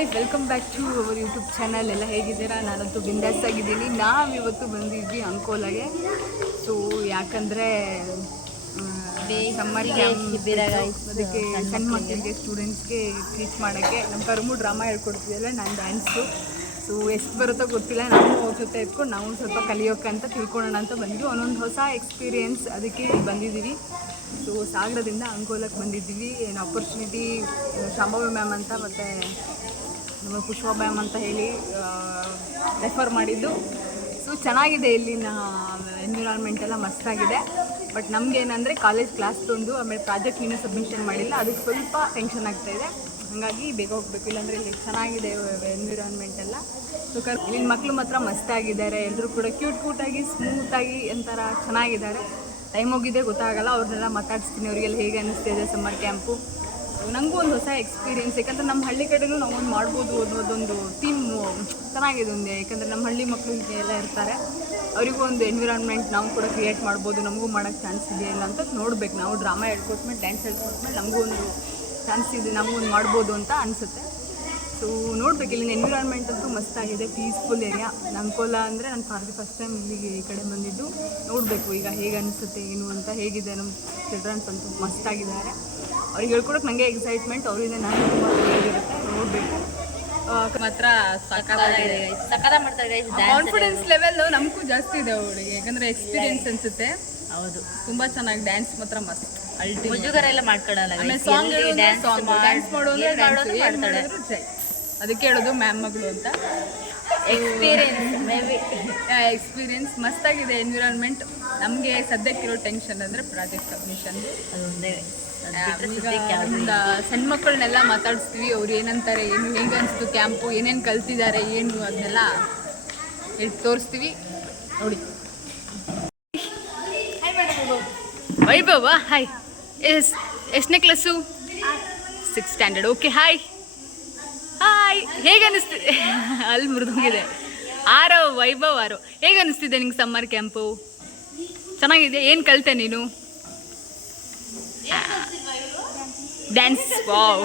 Hi, welcome back to our YouTube channel. ಎಲ್ಲ ಹೇಗಿದ್ದೀರಾ? ನಾನಂತೂ ಬಿಂದಾಸ್ ಆಗಿದ್ದೀನಿ. ನಾವಿವತ್ತು ಬಂದಿದ್ವಿ ಅಂಕೋಲಾಗೆ. ಸೊ ಯಾಕಂದರೆ ಸಮ್ಮರ್ ಕ್ಯಾಂಪ್, ಅದಕ್ಕೆ ಸಣ್ಣ ಮಕ್ಕಳಿಗೆ ಸ್ಟೂಡೆಂಟ್ಸ್ಗೆ ಟೀಚ್ ಮಾಡೋಕ್ಕೆ ನಮ್ಮ ಕರ್ಮು ಡ್ರಾಮಾ ಹೇಳ್ಕೊಡ್ತಿದ್ದಲ್ಲ, ನಾನು ಡ್ಯಾನ್ಸು. ಸೊ ಎಷ್ಟು ಬರುತ್ತೋ ಗೊತ್ತಿಲ್ಲ, ನಾವು ಅವ್ರ ಜೊತೆ ಎತ್ಕೊಂಡು ನಾವು ಸ್ವಲ್ಪ ಕಲಿಯೋಕ್ಕಂತ ತಿಳ್ಕೊಳ್ಳೋಣ ಅಂತ ಬಂದಿದ್ವಿ. ಒಂದೊಂದು ಹೊಸ ಎಕ್ಸ್ಪೀರಿಯೆನ್ಸ್, ಅದಕ್ಕೆ ಬಂದಿದ್ದೀವಿ. ಸೊ ಸಾಗರದಿಂದ ಅಂಕೋಲಕ್ಕೆ ಬಂದಿದ್ದೀವಿ. ಏನು ಆಪರ್ಚುನಿಟಿ ಶಾಂಭವಿ ಮ್ಯಾಮ್ ಅಂತ ಮತ್ತು ನಮ್ಮ ಪುಷ್ಪ ಮ್ಯಾಮ್ ಅಂತ ಹೇಳಿ ರೆಫರ್ ಮಾಡಿದ್ದು. ಸೊ ಚೆನ್ನಾಗಿದೆ, ಇಲ್ಲಿನ ಎನ್ವಿರಾನ್ಮೆಂಟ್ ಎಲ್ಲ ಮಸ್ತಾಗಿದೆ. ಬಟ್ ನಮಗೇನಂದರೆ ಕಾಲೇಜ್ ಕ್ಲಾಸ್ ತಂದು ಆಮೇಲೆ ಪ್ರಾಜೆಕ್ಟ್ ಇನ್ನೂ ಸಬ್ಮಿಷನ್ ಮಾಡಿಲ್ಲ, ಅದಕ್ಕೆ ಸ್ವಲ್ಪ ಟೆನ್ಷನ್ ಆಗ್ತಾಯಿದೆ. ಹಾಗಾಗಿ ಬೇಗ ಹೋಗಬೇಕು, ಇಲ್ಲಾಂದರೆ ಇಲ್ಲಿ ಚೆನ್ನಾಗಿದೆ ಎನ್ವಿರಾನ್ಮೆಂಟ್ ಎಲ್ಲ. ಸೊ ಇಲ್ಲಿನ ಮಕ್ಕಳು ಮಾತ್ರ ಮಸ್ತಾಗಿದ್ದಾರೆ. ಎಲ್ಲರೂ ಕೂಡ ಕ್ಯೂಟಾಗಿ ಸ್ಮೂತಾಗಿ ಒಂಥರ ಚೆನ್ನಾಗಿದ್ದಾರೆ. ಟೈಮ್ ಹೋಗಿದ್ದೆ ಗೊತ್ತಾಗಲ್ಲ. ಅವ್ರನ್ನೆಲ್ಲ ಮಾತಾಡಿಸ್ತೀನಿ, ಅವರಿಗೆಲ್ಲ ಹೇಗೆ ಅನ್ನಿಸ್ತಿದೆ ಸಮ್ಮರ್ ಕ್ಯಾಂಪು. ನನಗೂ ಒಂದು ಹೊಸ ಎಕ್ಸ್ಪೀರಿಯೆನ್ಸ್, ಯಾಕಂದರೆ ನಮ್ಮ ಹಳ್ಳಿ ಕಡೆಯೂ ನಾವು ಒಂದು ಮಾಡ್ಬೋದು ಅನ್ನೋದೊಂದು ಥೀಮು ಚೆನ್ನಾಗಿದೆ ಒಂದು. ಯಾಕಂದರೆ ನಮ್ಮ ಹಳ್ಳಿ ಮಕ್ಕಳಿಗೆ ಎಲ್ಲ ಇರ್ತಾರೆ, ಅವರಿಗೂ ಒಂದು ಎನ್ವಿರಾನ್ಮೆಂಟ್ ನಾವು ಕೂಡ ಕ್ರಿಯೇಟ್ ಮಾಡ್ಬೋದು. ನಮಗೂ ಮಾಡೋಕ್ಕೆ ಚಾನ್ಸ್ ಇದೆಯಲ್ಲ ಅಂತ ನೋಡ್ಬೇಕು. ನಾವು ಡ್ರಾಮಾ ಹೇಳ್ಕೊಟ್ಮೇಲೆ, ಡ್ಯಾನ್ಸ್ ಹೇಳ್ಕೊಟ್ಮೇಲೆ ನಮಗೂ ಒಂದು ಚಾನ್ಸ್ ಇದೆ, ನಮಗೂ ಒಂದು ಮಾಡ್ಬೋದು ಅಂತ ಅನಿಸುತ್ತೆ. ಸೊ ನೋಡ್ಬೇಕು, ಇಲ್ಲಿನ ಎನ್ವಿರಾನ್ಮೆಂಟ್ ಅಂತೂ ಮಸ್ತಾಗಿದೆ, ಪೀಸ್ಫುಲ್ ಏರಿಯಾ. ಅಂಕೋಲ ಅಂದರೆ ನಾನು ಫಸ್ಟ್ ಟೈಮ್ ಇಲ್ಲಿಗೆ ಈ ಕಡೆ ಬಂದಿದ್ದು. ನೋಡಬೇಕು ಈಗ ಹೇಗೆ ಅನಿಸುತ್ತೆ ಏನು ಅಂತ. ಹೇಗಿದೆ ನಮ್ಮ ಚಿಲ್ಡ್ರನ್ಸ್ ಅಂತೂ ಮಸ್ತಾಗಿದ್ದಾರೆ. ಅವ್ರಿಗೆ ಹೇಳ್ಕೊಡೋಕೆ ನನಗೆ ಎಕ್ಸೈಟ್ಮೆಂಟ್, ಅವರಿಂದ ನಾನು ತುಂಬ ಕಲಿಯೋದಿರುತ್ತೆ. ನೋಡಬೇಕು ಮಾತ್ರ ಕಾನ್ಫಿಡೆನ್ಸ್ ಲೆವೆಲ್ ನಮಗೂ ಜಾಸ್ತಿ ಇದೆ ಅವಳಿಗೆ, ಯಾಕಂದರೆ ಎಕ್ಸ್ಪೀರಿಯನ್ಸ್ ಅನಿಸುತ್ತೆ. ಹೌದು, ತುಂಬ ಚೆನ್ನಾಗಿ ಡ್ಯಾನ್ಸ್ ಮಾತ್ರ ಮಸ್ತ್. ಮುಜುಗರ ಎಲ್ಲ ಮಾಡ್ಕೊಡಲ್ಲ. ಡ್ಯಾನ್ಸ್ ಮಾಡೋದು ಜೈ, ಅದಕ್ಕೆ ಹೇಳೋದು ಮ್ಯಾಮ್ ಮಗಳು ಅಂತ. ಎಕ್ಸ್ಪೀರಿಯನ್ಸ್ ಮಸ್ತಾಗಿದೆ ಎನ್ವಿರಾನ್ಮೆಂಟ್. ನಮಗೆ ಸದ್ಯಕ್ಕಿರೋ ಟೆನ್ಷನ್ ಅಂದರೆ ಪ್ರಾಜೆಕ್ಟ್ ಸಬ್ಮಿಷನ್. ಈಗ ಸಣ್ಣ ಮಕ್ಕಳನ್ನೆಲ್ಲ ಮಾತಾಡಿಸ್ತೀವಿ, ಅವ್ರು ಏನಂತಾರೆ, ಏನು ಹೇಗೆ ಅನಿಸ್ತು ಕ್ಯಾಂಪು, ಏನೇನು ಕಲ್ತಿದ್ದಾರೆ ಏನು, ಅದನ್ನೆಲ್ಲ ತೋರಿಸ್ತೀವಿ ನೋಡಿ. ವೈಭವ ಹಾಯ್, ಎಷ್ಟನೇ class? 6th standard. Okay, hi hi. ಹೇಗೆ ಅನ್ನಿಸ್ತಿದೆ? ಅಲ್ಲಿ ಮೃದಂಗಿದೆ. ವೈಭವ್ ಹೇಗೆ ಅನ್ನಿಸ್ತಿದೆ ನಿಂಗೆ ಸಮ್ಮರ್ ಕ್ಯಾಂಪು? ಚೆನ್ನಾಗಿದೆ. ಏನು ಕಲಿತೆ ನೀನು? ಡ್ಯಾನ್ಸ್. ವಾವ್,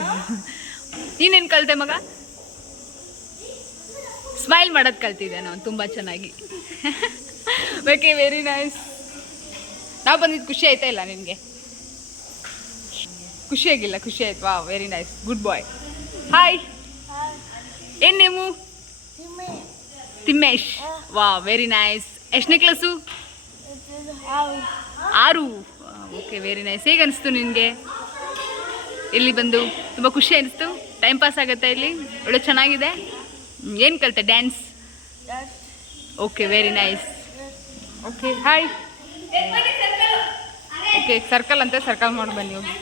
ನೀನೇನು ಕಲಿತೆ ಮಗ? ಸ್ಮೈಲ್ ಮಾಡೋದು ಕಲ್ತಿದ್ದೆ ನಾನು ತುಂಬ ಚೆನ್ನಾಗಿ. Okay, very nice. ನಾವು ಬಂದಿದ್ದು ಖುಷಿ ಆಯ್ತಾ ಇಲ್ಲ ನಿನಗೆ? ಖುಷಿಯಾಗಿಲ್ಲ? ಖುಷಿ ಆಯ್ತು. ವಾ, ವೆರಿ ನೈಸ್, ಗುಡ್ ಬಾಯ್. ಹಾಯ್, ಏನು ನೇಮು? ತಿಮ್ಮೇಶ್. ವಾ, ವೆರಿ ನೈಸ್. ಎಷ್ಟನೇ ಕ್ಲಾಸು? 6. Okay, very nice. ಹೇಗೆ ಅನಿಸ್ತು ನಿನಗೆ ಇಲ್ಲಿ ಬಂದು? ತುಂಬ ಖುಷಿ ಅನಿಸ್ತು? ಟೈಮ್ ಪಾಸ್ ಆಗುತ್ತೆ ಇಲ್ಲಿ? ಒಳ್ಳೆ ಚೆನ್ನಾಗಿದೆ. ಏನು ಕಲಿತೆ? Dance. Okay, very nice. Okay, hi. Okay, circle ಅಂತ ಸರ್ಕಲ್ ಮಾಡಿ ಬನ್ನಿ ಹೋಗಿ.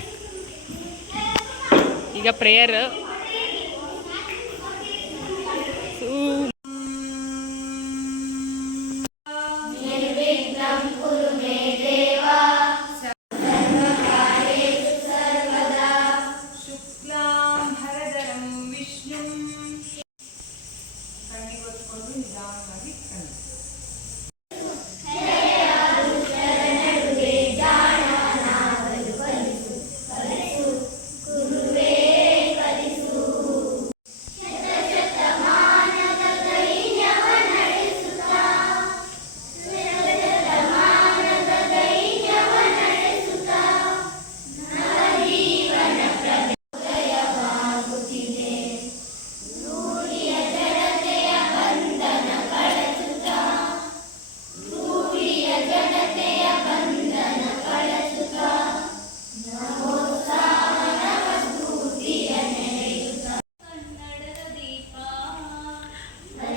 ಈಗ ಪ್ರೇಯರ್.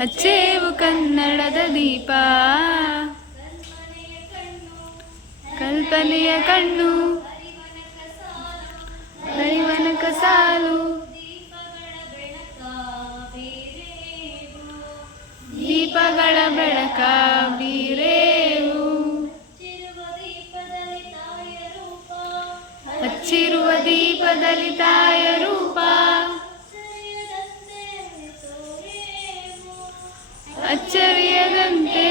ಹಚ್ಚೇವು ಕನ್ನಡದ ದೀಪ, ಕಲ್ಪನೆಯ ಕಣ್ಣು, ಹರಿವನಕ ಸಾಲು, ದೀಪಗಳ ಬೆಳಕ ಬೀರೇವು, ಹಚ್ಚಿರುವ ದೀಪದಲ್ಲಿ ತಾಯ ರೂಪ, ಅಚ್ಚರಿಯದಂತೆ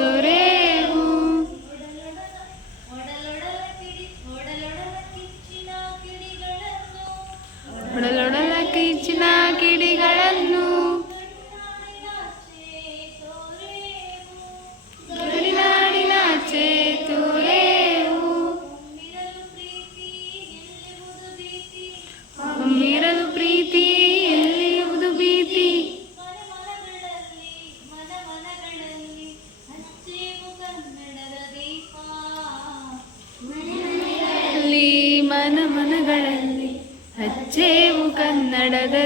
ದೊರೆವು, ಒಡಲೊಡಲ ಕಿಚ್ಚಿನ ಕಿಡಿಗಳನ್ನು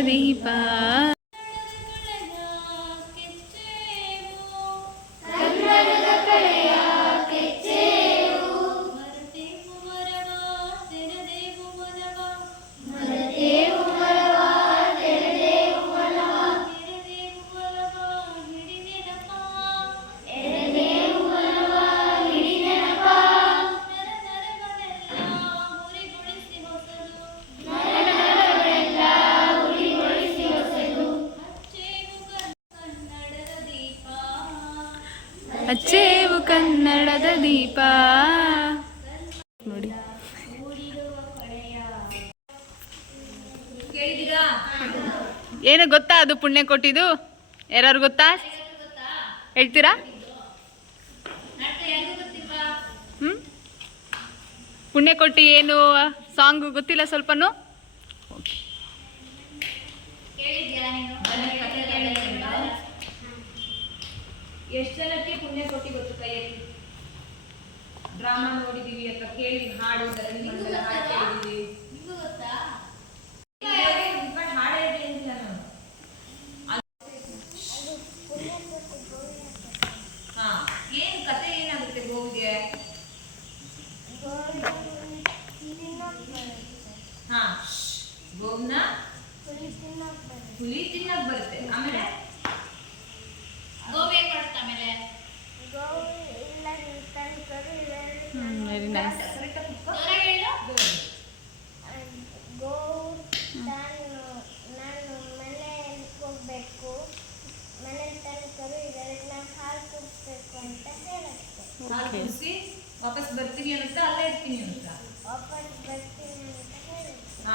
ದೀಪ. ಹಚ್ಚೇವು ಕನ್ನಡದ ದೀಪ. ನೋಡಿ ಏನು ಗೊತ್ತಾ ಅದು ಪುಣ್ಯ ಕೊಟ್ಟಿದ್ದು? ಯಾರು ಗೊತ್ತಾ? ಹೇಳ್ತೀರಾ? ಪುಣ್ಯ ಕೊಟ್ಟಿ ಏನು ಸಾಂಗ್ ಗೊತ್ತಿಲ್ಲ ಸ್ವಲ್ಪನೂ? ಎಷ್ಟು ಜನಕ್ಕೆ ಪುಣ್ಯ ಕೊಟ್ಟಿ ಗೊತ್ತು? ಕೈಯಲ್ಲಿ ಡ್ರಾಮಾ ನೋಡಿದೀವಿ ಅಥವಾ ಕೇಳಿ ಹಾಡು ಹಾಡು ಕೇಳಿದೀವಿ. ಏನ್ ಕತೆ ಏನಾಗುತ್ತೆ ಗೋವಿಗೆ? ಹಾ, ಗೋವ್ನ ಹುಲಿ ತಿನ್ನಕ್ ಬರುತ್ತೆ. ಆಮೇಲೆ ಗೋವಿ ಏನ್ ಮಾಡುತ್ತೆ? ಆಮೇಲೆ ವೆರಿ ನೈಸ್. ನಾನು ಮನೆಯಲ್ಲಿ ಹೋಗ್ಬೇಕು, ಮನೇಲಿ ತನಕರು ಇದರಲ್ಲಿ ನಾನು ಹಾಲು ಕುಡಿಸ್ಬೇಕು ಅಂತ ಹೇಳುತ್ತೆ. ಹಾಲು ಕುಡಿಸಿ ವಾಪಸ್ ಬರ್ತೀನಿ ಅಂತ, ಅಲ್ಲೇ ಇರ್ತೀನಿ ಅಂತ. ವಾಪಸ್ ಬರ್ತೀನಿ ಅಂತ ಹೇಳುತ್ತೆ.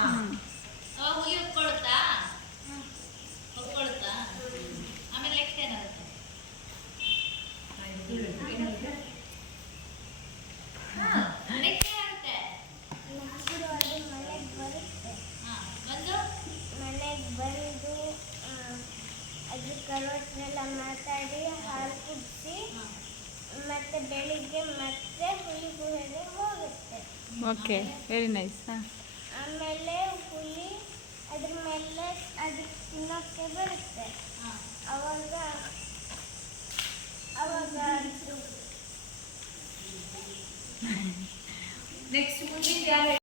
ಹುಲಿ ಒಪ್ಕೊಳುತ್ತಾ? ಒಪ್ಕೊಳುತ್ತಾ? ಆಮೇಲೆ ನೆಕ್ಸ್ಟ್ ಏನಾಗುತ್ತೆ? ಮನೆಗೆ ಬಂದು ಅದು ಕರೋಟ್ನೆಲ್ಲ ಮಾತಾಡಿ ಹಾಲು ಕುಡಿಸಿ ಮತ್ತೆ ಬೆಳಿಗ್ಗೆ ಮತ್ತೆ ಹುಲಿ ಗುಹೆಗೆ ಹೋಗುತ್ತೆ. Okay, very nice. ಆಮೇಲೆ ಹುಲಿ ಅದ್ರ ಮೇಲೆ ಅದಕ್ಕೆ ತಿನ್ನೋಕ್ಕೆ ಬರುತ್ತೆ. ಅವಾಗ ನೆಕ್ಸ್ಟ್ ಮುಂದಿನ ಯಾರು?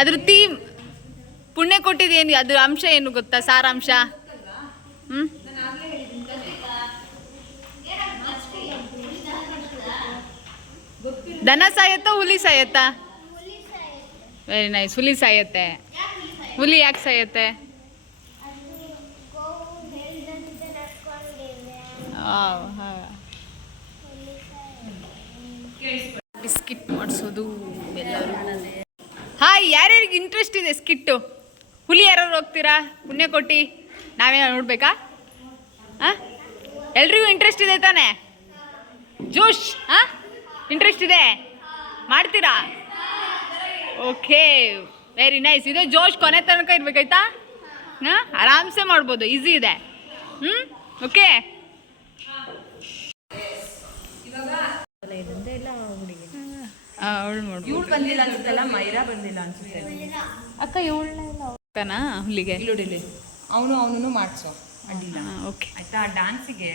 ಅದ್ರ ಥೀಮ್ ಪುಣ್ಯ ಕೊಟ್ಟಿದ್ದೇನು, ಅದ್ರ ಅಂಶ ಏನು ಗೊತ್ತಾ? ಸಾರಾಂಶ. ದನ ಸಾಯತ್ತಾ ಹುಲಿ ಸಾಯತ್ತಾ? Very nice. ಹುಲಿ ಸಾಯತ್ತೆ. ಹುಲಿ ಯಾಕೆ ಸಾಯತ್ತೆ? ಸ್ಕಿಟ್ ಮಾಡಿಸೋದು ಎಲ್ಲರೂ. ಹಾಯ್, ಯಾರ್ಯಾರಿಗೆ ಇಂಟ್ರೆಸ್ಟ್ ಇದೆ ಸ್ಕಿಟ್ಟು? ಹುಲಿ ಯಾರು ಹೋಗ್ತೀರಾ? ಪುಣ್ಯ ಕೊಟ್ಟಿ ನಾವೇ ನೋಡ್ಬೇಕಾ? ಹಾಂ, ಎಲ್ರಿಗೂ ಇಂಟ್ರೆಸ್ಟ್ ಇದೆ ತಾನೇ? ಜೋಶ್, ಹಾಂ, ಇಂಟ್ರೆಸ್ಟ್ ಇದೆ, ಮಾಡ್ತೀರಾ? Okay, very nice. ಇದೆ ಜೋಶ್, ಕೊನೆ ತನಕ ಇರ್ಬೇಕಾಯ್ತಾ? ಹಾಂ, ಆರಾಮ್ಸೆ ಮಾಡ್ಬೋದು, ಈಸಿ ಇದೆ. ಓಕೆ. ಅವಳು ಮಾಡ್ಬೋದು. ಇವಳು ಬಂದಿಲ್ಲ ಅನ್ಸುತ್ತಲ್ಲ, ಮೈರಾ ಬಂದಿಲ್ಲ ಅನ್ಸುತ್ತೆ. ಅಕ್ಕ ಇವಳನ್ನ ಹುಲಿಗೆ ಇಲ್ಲೋಡಿಲಿ ಅವನು ಮಾಡ್ಸೋ ಅಡ್ಡಿಲ್ಲ. ಓಕೆ ಆಯ್ತಾ? ಡ್ಯಾನ್ಸಿಗೆ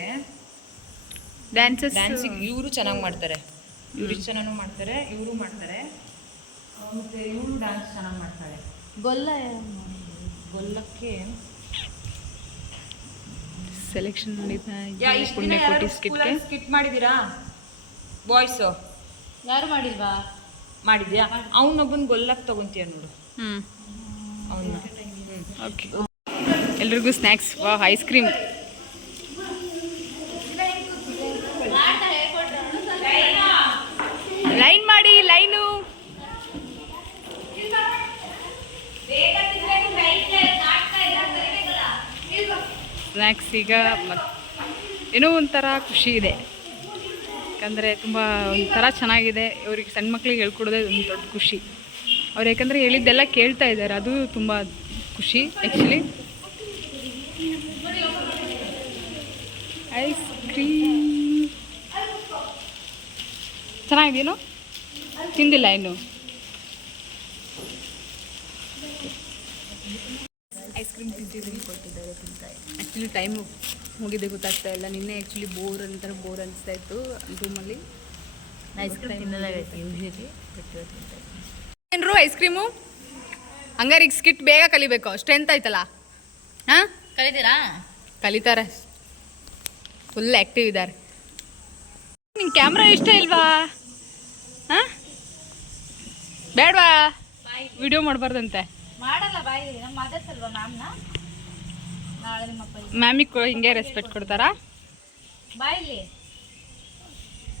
ಇವರು ಚೆನ್ನಾಗಿ ಮಾಡ್ತಾರೆ, ಇವ್ರು ಚೆನ್ನಾಗಿ ಮಾಡ್ತಾರೆ, ಇವರು ಮಾಡ್ತಾರೆ. ಮತ್ತೆ ಇವಳು ಡ್ಯಾನ್ಸ್ ಚೆನ್ನಾಗಿ ಮಾಡ್ತಾಳೆ. ಗೊಲ್ಲಕ್ಕೆ ಸೆಲೆಕ್ಷನ್ ಪುಣ್ಯ ಕೊಟ್ಟಿ ಸ್ಕಿಟ್ ಮಾಡಿದ್ದೀರಾ ಬಾಯ್ಸ್? ಯಾರು ಮಾಡಿಲ್ವಾ? ಮಾಡಿದ್ಯಾ? ಅವನೊಬ್ಬನ ಗೊಲ್ಲಕ್ಕೆ ತಗೊಂತೀಯ ನೋಡು. ಅವನ್ನ. ಓಕೆ, ಎಲ್ರಿಗೂ ಸ್ನ್ಯಾಕ್ಸ್. ವಾ, ಐಸ್ ಕ್ರೀಮ್. ಲೈನ್ ಮಾಡಿ, ಲೈನು. ಸ್ನ್ಯಾಕ್ಸ್ ಈಗ ಏನೋ ಒಂಥರ ಖುಷಿ ಇದೆ, ಯಾಕಂದರೆ ತುಂಬ ಒಂಥರ ಚೆನ್ನಾಗಿದೆ. ಇವ್ರಿಗೆ ಸಣ್ಣ ಮಕ್ಳಿಗೆ ಹೇಳ್ಕೊಡೋದೇ ಒಂದು ದೊಡ್ಡ ಖುಷಿ. ಅವ್ರು ಯಾಕಂದರೆ ಹೇಳಿದ್ದೆಲ್ಲ ಕೇಳ್ತಾ ಇದ್ದಾರೆ, ಅದು ತುಂಬ ಖುಷಿ ಆ್ಯಕ್ಚುಲಿ. Ice cream ಚೆನ್ನಾಗಿದೆಯೇನು? ತಿಂದಿಲ್ಲ ಇನ್ನು. ಐಸ್ ಕ್ರೀಮ್ ಕ್ರೀಮ್ ತಿಂತಿದ್ದೀನಿ ಕೊಟ್ಟಿದ್ದಾರೆ ತಿಂತಾ ಆ್ಯಕ್ಚುಲಿ ಟೈಮ್ ಮುಗಿದೆ ಗೊತ್ತಾಗ್ತಾ ಇಲ್ಲ. ನಿನ್ನೆ ಆ್ಯಕ್ಚುಲಿ ಬೋರ್ ಅನಿಸ್ತಾ ಇತ್ತು ರೂಮಲ್ಲಿ. ಐಸ್ ಕ್ರೀಮ್ ತಿನ್ನೋದಾಗೈತೆ ಯೂಶಲಿ ಏನ್ರು ಐಸ್ ಕ್ರೀಮು ಹಂಗಾರೆ ಈಗ ಸ್ಕಿಟ್ ಬೇಗ ಕಲಿಬೇಕು, ಸ್ಟ್ರೆಂತ್ ಆಯ್ತಲ್ಲ. ಹಾಂ ಕಲಿತೀರಾ? ಕಲಿತಾರೆ, ಫುಲ್ ಆ್ಯಕ್ಟಿವ್ ಇದ್ದಾರೆ. ನಿಂಗೆ ಕ್ಯಾಮ್ರಾ ಇಷ್ಟ ಇಲ್ವಾ? ಹಾಂ ಬೇಡವಾ? ವಿಡಿಯೋ ಮಾಡಬಾರ್ದಂತೆ. ಮಾಡಲ್ಲ ಬಾಯಿ, ನಮ್ಮ ಮಾತಾಡ್ಸಲ್ವಾ ಮ್ಯಾಮ್ನ? ನಾಳೆ ನಿಮ್ಮಪ್ಪ ಮ್ಯಾಮಿಗೆ ಹಿಂಗೆ ರೆಸ್ಪೆಕ್ಟ್ ಕೊಡ್ತಾರಾ? ಬಾಯಿಲಿ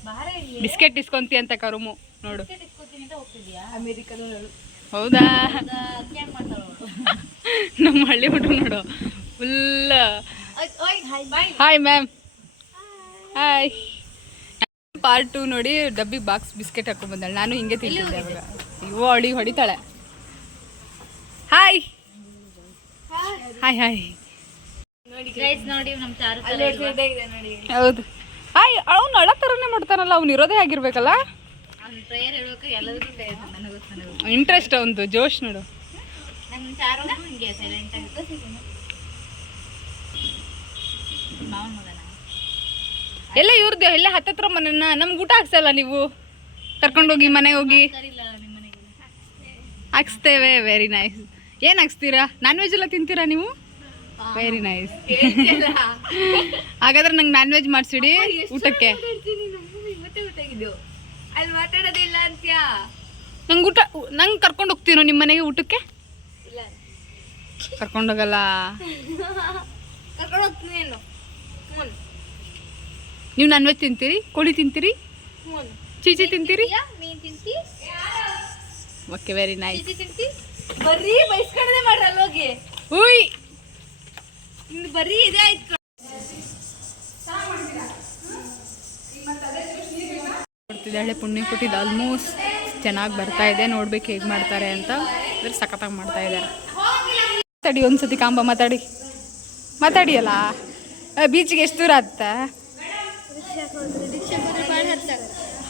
ಬಾರ ಇಲ್ಲಿ ಬಿಸ್ಕೆಟ್ ಇಸ್ಕೊಂತಿ ಅಂತ ಕರುಮು ನೋಡು. ಇಸ್ಕೊತೀನಿ ಅಂತ ಹೋಗ್ತಿದ್ಯಾ? ಅಮೇರಿಕದವಳು. ಹೌದಾ? ಅದಕ್ಕೆ ಮಾಡ್ತಾಳು ನಮ್ಮ ಹಳ್ಳಿ ಹುಡುಗ ನೋಡು full. Bye hi ma'am. Hi. Part 2 ನೋಡಿ ಡಬ್ಬಿ ಬಾಕ್ಸ್ ಬಿಸ್ಕೆಟ್ ಹಾಕೊಂಡ್ ಬಂದಾಳೆ. ನಾನು ಹಿಂಗೆ ತಿಂತಿದ್ದೆ ಅವಾಗ. ಅಯ್ಯೋ ಅಳಿ ಹೊಡಿತಾಳೆ. Hi hi hi. ಗೈಸ್ ನೋಡಿ ನಮ್ಮ ಚಾರು ನೋಡಿ. ಹೌದು. ಹಾಯ್. ಅವ್ನು ಅಳ ಥರನೇ ಮಾಡ್ತಾನಲ್ಲ, ಅವ್ನು ಇರೋದೇ ಆಗಿರ್ಬೇಕಲ್ಲ. ಅವ್ನು ಪ್ರೇಯರ್ ಹೇಳೋಕೆ ಎಲ್ಲದಕ್ಕೂ ನನಗೂ ಇಂಟ್ರೆಸ್ಟ್ ಅವನದು, ಜೋಶ್ ನೋಡು. ನಮ್ಮ ಚಾರು ಹಿಂಗೆ ಸೈಲೆಂಟ್ ಆಗಿ ಮಾವನ ಮಗನ ಎಲ್ಲ ಇವ್ರದ್ದು ಎಲ್ಲ ಹತ್ತತ್ರ ಮನೆನ ನಮ್ಗೆ ಊಟ ಹಾಕ್ಸಲ್ಲ ನೀವು? ಕರ್ಕೊಂಡೋಗಿ ಮನೆಗೆ ಹೋಗಿ ಕರಿಲ್ಲ ನಿಮ್ಮ ಮನೆಗೆ ಹಾಕ್ಸ್ತೇವೆ. Very nice. ಏನು ಹಾಕ್ಸ್ತೀರಾ? ನಾನ್ ವೆಜ್ ಎಲ್ಲ ತಿಂತೀರಾ ನೀವು? Very nice. ಹಾಗಾದ್ರೆ ನಂಗೆ ನಾನ್ ವೆಜ್ ಮಾಡಿಸಿಡಿ ಊಟಕ್ಕೆ. ಮತ್ತೆ ಊಟಾಗಿದ್ದು ಅಲ್ಲಿ ಮಾತಾಡೋದಿಲ್ಲ ಅಂತ್ಯಾ? ನಂಗೆ ಕರ್ಕೊಂಡು ಹೋಗ್ತೀನೋ ನಿಮ್ಮ ಮನೆಗೆ ಊಟಕ್ಕೆ? ಇಲ್ಲ ಕರ್ಕೊಂಡೋಗಲ್ಲ. ಕರ್ಕೊಂಡು ಹೋಗ್ತೀನಿ ಏನು? ನೀವು ನಾನ್ ವೆಜ್ ತಿಂತೀರಿ? ಕೋಳಿ ತಿಂತೀರಿ? ಚೀಚಿ ತಿಂತೀರಿ? ನೀನ್ ತಿಂತಿ? Okay very nice. ಚೀಚಿ ತಿಂತಿ? ಬರೀ ಬೈಸ್ಕಡದೆ ಮಾಡ್ರಲ್ಲ ಹೋಗಿ. ಉಯ್ ಇನ್ನು ಬರೀ ಇದೇ ಆಯ್ತು. ಕೊಡ್ತಿದ್ದಾಳೆ ಪುಣ್ಯ ಕೊಟ್ಟಿದ್ದು. ಆಲ್ಮೋಸ್ಟ್ ಚೆನ್ನಾಗಿ ಬರ್ತಾ ಇದೆ. ನೋಡ್ಬೇಕು ಹೇಗೆ ಮಾಡ್ತಾರೆ ಅಂತ. ಅಂದ್ರೆ ಸಖತ್ತಾಗಿ ಮಾಡ್ತಾ ಇದ್ದಾರೆ. ಮಾತಾಡಿ ಒಂದ್ಸತಿ ಕಾಂಬ ಮಾತಾಡಿಯಲ್ಲ. ಬೀಚಿಗೆ ಎಷ್ಟು ದೂರ ಆತ್ತ?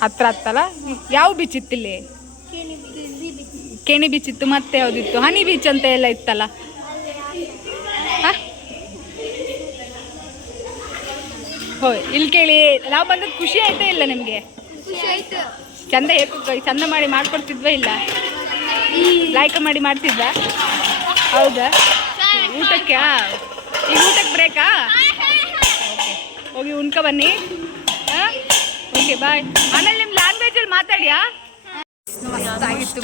ಹತ್ರ ಹತ್ತಲ್ಲ. ಯಾವ ಬೀಚ್ ಇತ್ತಿಲ್ಲಿ? ಕೇಣಿ ಬೀಚ್ ಇತ್ತು. ಮತ್ತೆ ಯಾವ್ದಿತ್ತು? ಹನಿ ಬೀಚ್ ಅಂತ ಎಲ್ಲ ಇತ್ತಲ್ಲ. ಹೋಯ್ ಇಲ್ಲಿ ಕೇಳಿ, ನಾವು ಬಂದದ್ದು ಖುಷಿ ಆಯ್ತಾ ಇಲ್ಲ ನಿಮಗೆ? ಚಂದ ಚಂದ ಮಾಡಿ ಮಾಡ್ಕೊಡ್ತಿದ್ವಾ ಇಲ್ಲ? ಲೈಕ್ ಮಾಡಿ ಮಾಡ್ತಿದ್ವಾ? ಹೌದಾ? ಊಟಕ್ಕೆ ಈಗ ಊಟಕ್ಕೆ ಬ್ರೇಕಾ? ಹೋಗಿ ಉಣ್ಕೊ ಬನ್ನಿ. Okay bye. ಆಮೇಲೆ ನಿಮ್ಮ ಲ್ಯಾಂಗ್ವೇಜಲ್ಲಿ ಮಾತಾಡ್ಯಾ?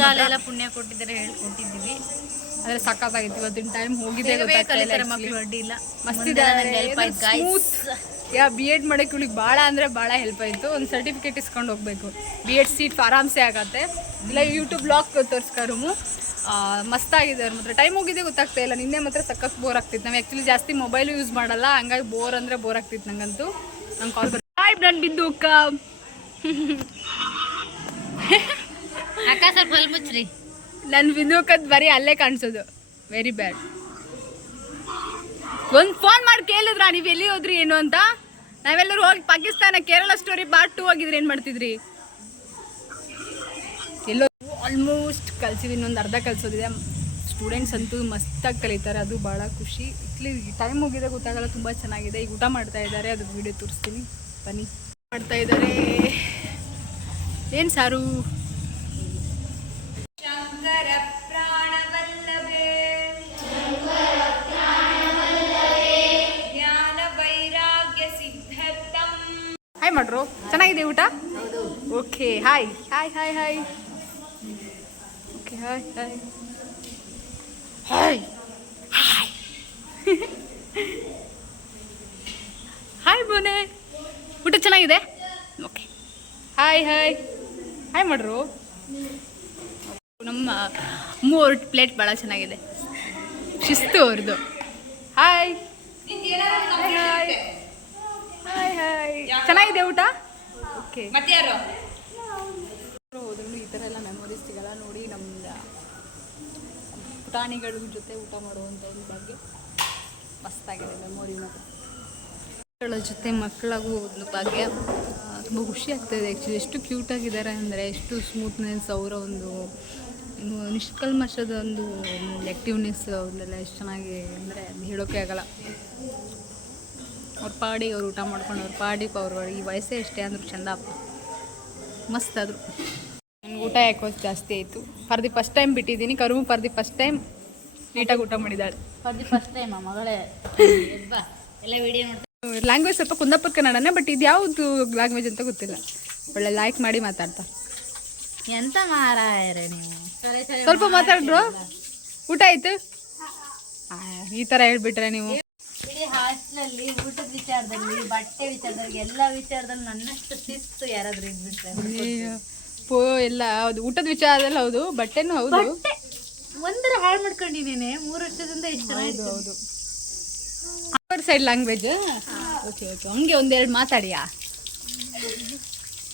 ಅಲ್ಲೆಲ್ಲ ಪುಣ್ಯ ಕೊಟ್ಟಿದ್ದಾರೆ, ಹೇಳ್ಕೊಟ್ಟಿದ್ದೀವಿ. ಆದರೆ ಸಖತ್ತಾಗಿತ್ತು. ಇವತ್ತಿನ ಟೈಮ್ ಹೋಗಿದೆ ಮಕ್ಕಳು ಅಡ್ಡಿ ಇಲ್ಲ. ಸ್ಮೂತ್. B.Ed ಮಾಡೋಕ್ಕೆ ಇವಳಿಗೆ ಭಾಳ ಅಂದರೆ ಭಾಳ ಹೆಲ್ಪ್ ಆಯಿತು. ಒಂದು ಸರ್ಟಿಫಿಕೇಟ್ ಇಸ್ಕೊಂಡು ಹೋಗಬೇಕು. B.Ed ಸೀಟ್ ಆರಾಮ್ಸೆ ಆಗತ್ತೆ. ಇಲ್ಲ ಯೂಟ್ಯೂಬ್ ಬ್ಲಾಗ್ ತೋರಿಸ್ಕರುಮು ಮಸ್ತಾಗಿದೆ. ಅವ್ರ ಮಾತ್ರ ಟೈಮ್ ಹೋಗಿದೆ ಗೊತ್ತಾಗ್ತಾ ಇಲ್ಲ. ನಿನ್ನೆ ಮಾತ್ರ ಸಖತ್ ಬೋರ್ ಆಗ್ತಿತ್ತು. ನಾವು ಆ್ಯಕ್ಚುಲಿ ಜಾಸ್ತಿ ಮೊಬೈಲು ಯೂಸ್ ಮಾಡಲ್ಲ, ಹಂಗಾಗಿ ಬೋರ್ ಅಂದರೆ ಬೋರ್ ಆಗ್ತಿತ್ತು ನಂಗಂತೂ. ನಂಗೆ ಕಾಲ್ ಬರ್ ಬಾಯ್. ನಾನು ಬಿದ್ದು ಅಕ್ಕ ಸ್ವಲ್ಪ ಹೊಲ್ ಮುಚ್ಚ್ರಿ. ನನ್ನ ಬಿಂದುಕದ್ ಬರೀ ಅಲ್ಲೇ ಕಾಣಿಸೋದು. Very bad. ಒಂದು ಫೋನ್ ಮಾಡಿ ಕೇಳಿದ್ರ ನೀವು ಎಲ್ಲಿ ಹೋದ್ರಿ ಏನು ಅಂತ? ನಾವೆಲ್ಲರೂ ಹೋಗಿ ಪಾಕಿಸ್ತಾನ ಕೇರಳ ಸ್ಟೋರಿ ಪಾರ್ಟ್ 2 ಹೋಗಿದ್ರಿ, ಏನು ಮಾಡ್ತಿದ್ರಿ? ಎಲ್ಲೋ ಆಲ್ಮೋಸ್ಟ್ ಕಲ್ಸಿದ್ವಿ. ಇನ್ನೊಂದು ಅರ್ಧ ಕಲಿಸೋದಿದೆ. ಸ್ಟೂಡೆಂಟ್ಸ್ ಅಂತೂ ಮಸ್ತಾಗಿ ಕಲಿತಾರೆ, ಅದು ಭಾಳ ಖುಷಿ. ಇಟ್ಲಿ ಟೈಮ್ ಹೋಗಿದೆ ಗೊತ್ತಾಗಲ್ಲ. ತುಂಬ ಚೆನ್ನಾಗಿದೆ. ಈಗ ಊಟ ಮಾಡ್ತಾ ಇದ್ದಾರೆ, ಅದು ವಿಡಿಯೋ ತೋರಿಸ್ತೀನಿ ಬನ್ನಿ. ಮಾಡ್ತಾ ಇದ್ದಾರೆ. ಏನು ಸಾರು? ಶಂಕರ ಪ್ರಾಣವಲ್ಲಭೆ ಜ್ಞಾನ ವೈರಾಗ್ಯ ಸಿದ್ಧರ್ಥಂ. ಹಾಯ್ ಮಾಡ್ರು. ಚೆನ್ನಾಗಿದೆ ಊಟ? Okay hi hi hi hi. Okay hi hi hi hi hi ಬೋನೆ. ಊಟ ಚೆನ್ನಾಗಿದೆ? ಓಕೆ ಹಾಯ್ ಹಾಯ್ ಹಾಯ್ ಮಾಡ್ರು. ನಮ್ಮ 3 ಪ್ಲೇಟ್ ಭಾಳ ಚೆನ್ನಾಗಿದೆ. ಶಿಸ್ತು ಅವ್ರದ್ದು. Hi hi hi hi. ಚೆನ್ನಾಗಿದೆ ಊಟ? ಓಕೆ. ಮತ್ತೆ ಯಾರು ಹೋದ್ರೂ ಈ ಥರ ಎಲ್ಲ ಮೆಮೊರೀಸ್ ಸಿಗಲ್ಲ ನೋಡಿ. ನಮ್ದು ಪುಟಾಣಿಗಳ ಜೊತೆ ಊಟ ಮಾಡುವಂಥ ಒಂದು ಬಗ್ಗೆ ಮಸ್ತಾಗಿದೆ ಮೆಮೊರಿ. ಮಕ್ಕಳ ಜೊತೆ ಮಕ್ಕಳಾಗೂ ಒಂದು ಭಾಗ್ಯ. ತುಂಬ ಖುಷಿ ಆಗ್ತಾಯಿದೆ ಆ್ಯಕ್ಚುಲಿ. ಎಷ್ಟು ಕ್ಯೂಟಾಗಿದ್ದಾರೆ ಅಂದರೆ, ಎಷ್ಟು ಸ್ಮೂತ್ನೆಸ್ ಅವರ ಒಂದು ನಿಷ್ಕಲ್ಮಶದ ಒಂದು ಆ್ಯಕ್ಟಿವ್ನೆಸ್ ಅವನ್ನೆಲ್ಲ ಎಷ್ಟು ಚೆನ್ನಾಗಿ ಅಂದರೆ ಹೇಳೋಕ್ಕೆ ಆಗಲ್ಲ. ಅವ್ರ ಪಾಡಿಗೆ ಅವ್ರು ಊಟ ಮಾಡ್ಕೊಂಡು ಅವ್ರ ಪಾಡಿಗೆ ಅವ್ರ ಈ ವಯಸ್ಸೇ ಎಷ್ಟೇ ಅಂದರೂ ಚಂದಪ್ಪ, ಮಸ್ತ್ ಆದರು. ನನಗೆ ಊಟ ಯಾಕೋ ಜಾಸ್ತಿ ಆಯಿತು. ಫಾರ್ ದಿ ಫಸ್ಟ್ ಟೈಮ್ ಬಿಟ್ಟಿದ್ದೀನಿ. ಕರುಮು ಫಾರ್ ದಿ ಫಸ್ಟ್ ಟೈಮ್ ನೀಟಾಗಿ ಊಟ ಮಾಡಿದ್ದಾಳೆ. ಫಾರ್ ದಿ ಫಸ್ಟ್ ಟೈಮ್ ಮಗಳೇ ಎಲ್ಲ ವಿಡಿಯೋ ನೋಡ್ತಾ. ಲ್ಯಾಂಗ್ವೇಜ್ ಸ್ವಲ್ಪ ಕುಂದಾಪುರ ಕನ್ನಡನೇ, ಬಟ್ ಇದು ಯಾವುದು ಲ್ಯಾಂಗ್ವೇಜ್ ಅಂತ ಗೊತ್ತಿಲ್ಲ. ಒಳ್ಳೆ ಲೈಕ್ ಮಾಡಿ ಮಾತಾಡ್ತಾ. ಎಂತ ಮಾರಾಯರೇ ನೀವು, ಸ್ವಲ್ಪ ಮಾತಾಡ್ರು. ಊಟ ಆಯ್ತು ಈ ಥರ ಹೇಳ್ಬಿಟ್ರೆ ನೀವು. ಇಡೀ ಹಾಸ್ಟೆಲಲ್ಲಿ ಊಟದ ವಿಚಾರದಲ್ಲಿ, ಬಟ್ಟೆ ವಿಚಾರದಲ್ಲಿ, ಎಲ್ಲ ವಿಚಾರದಲ್ಲಿ ನನ್ನಷ್ಟು ಶಿಸ್ತು ಯಾರಾದ್ರೂ ಇದ್ಬಿಟ್ರೆ. ಎಲ್ಲ ಹೌದು, ಊಟದ ವಿಚಾರದಲ್ಲಿ ಹೌದು, ಬಟ್ಟೆನೂ ಹೌದು. ಒಂದರ ಹಾಳು ಮಾಡ್ಕೊಂಡಿದ್ದೀನಿ 3 ವರ್ಷದಿಂದ. ಇಷ್ಟ ಹೌದು hour side language. Okay okay, ಹಂಗೆ ಒಂದೆರಡು ಮಾತಾಡಿಯಾ?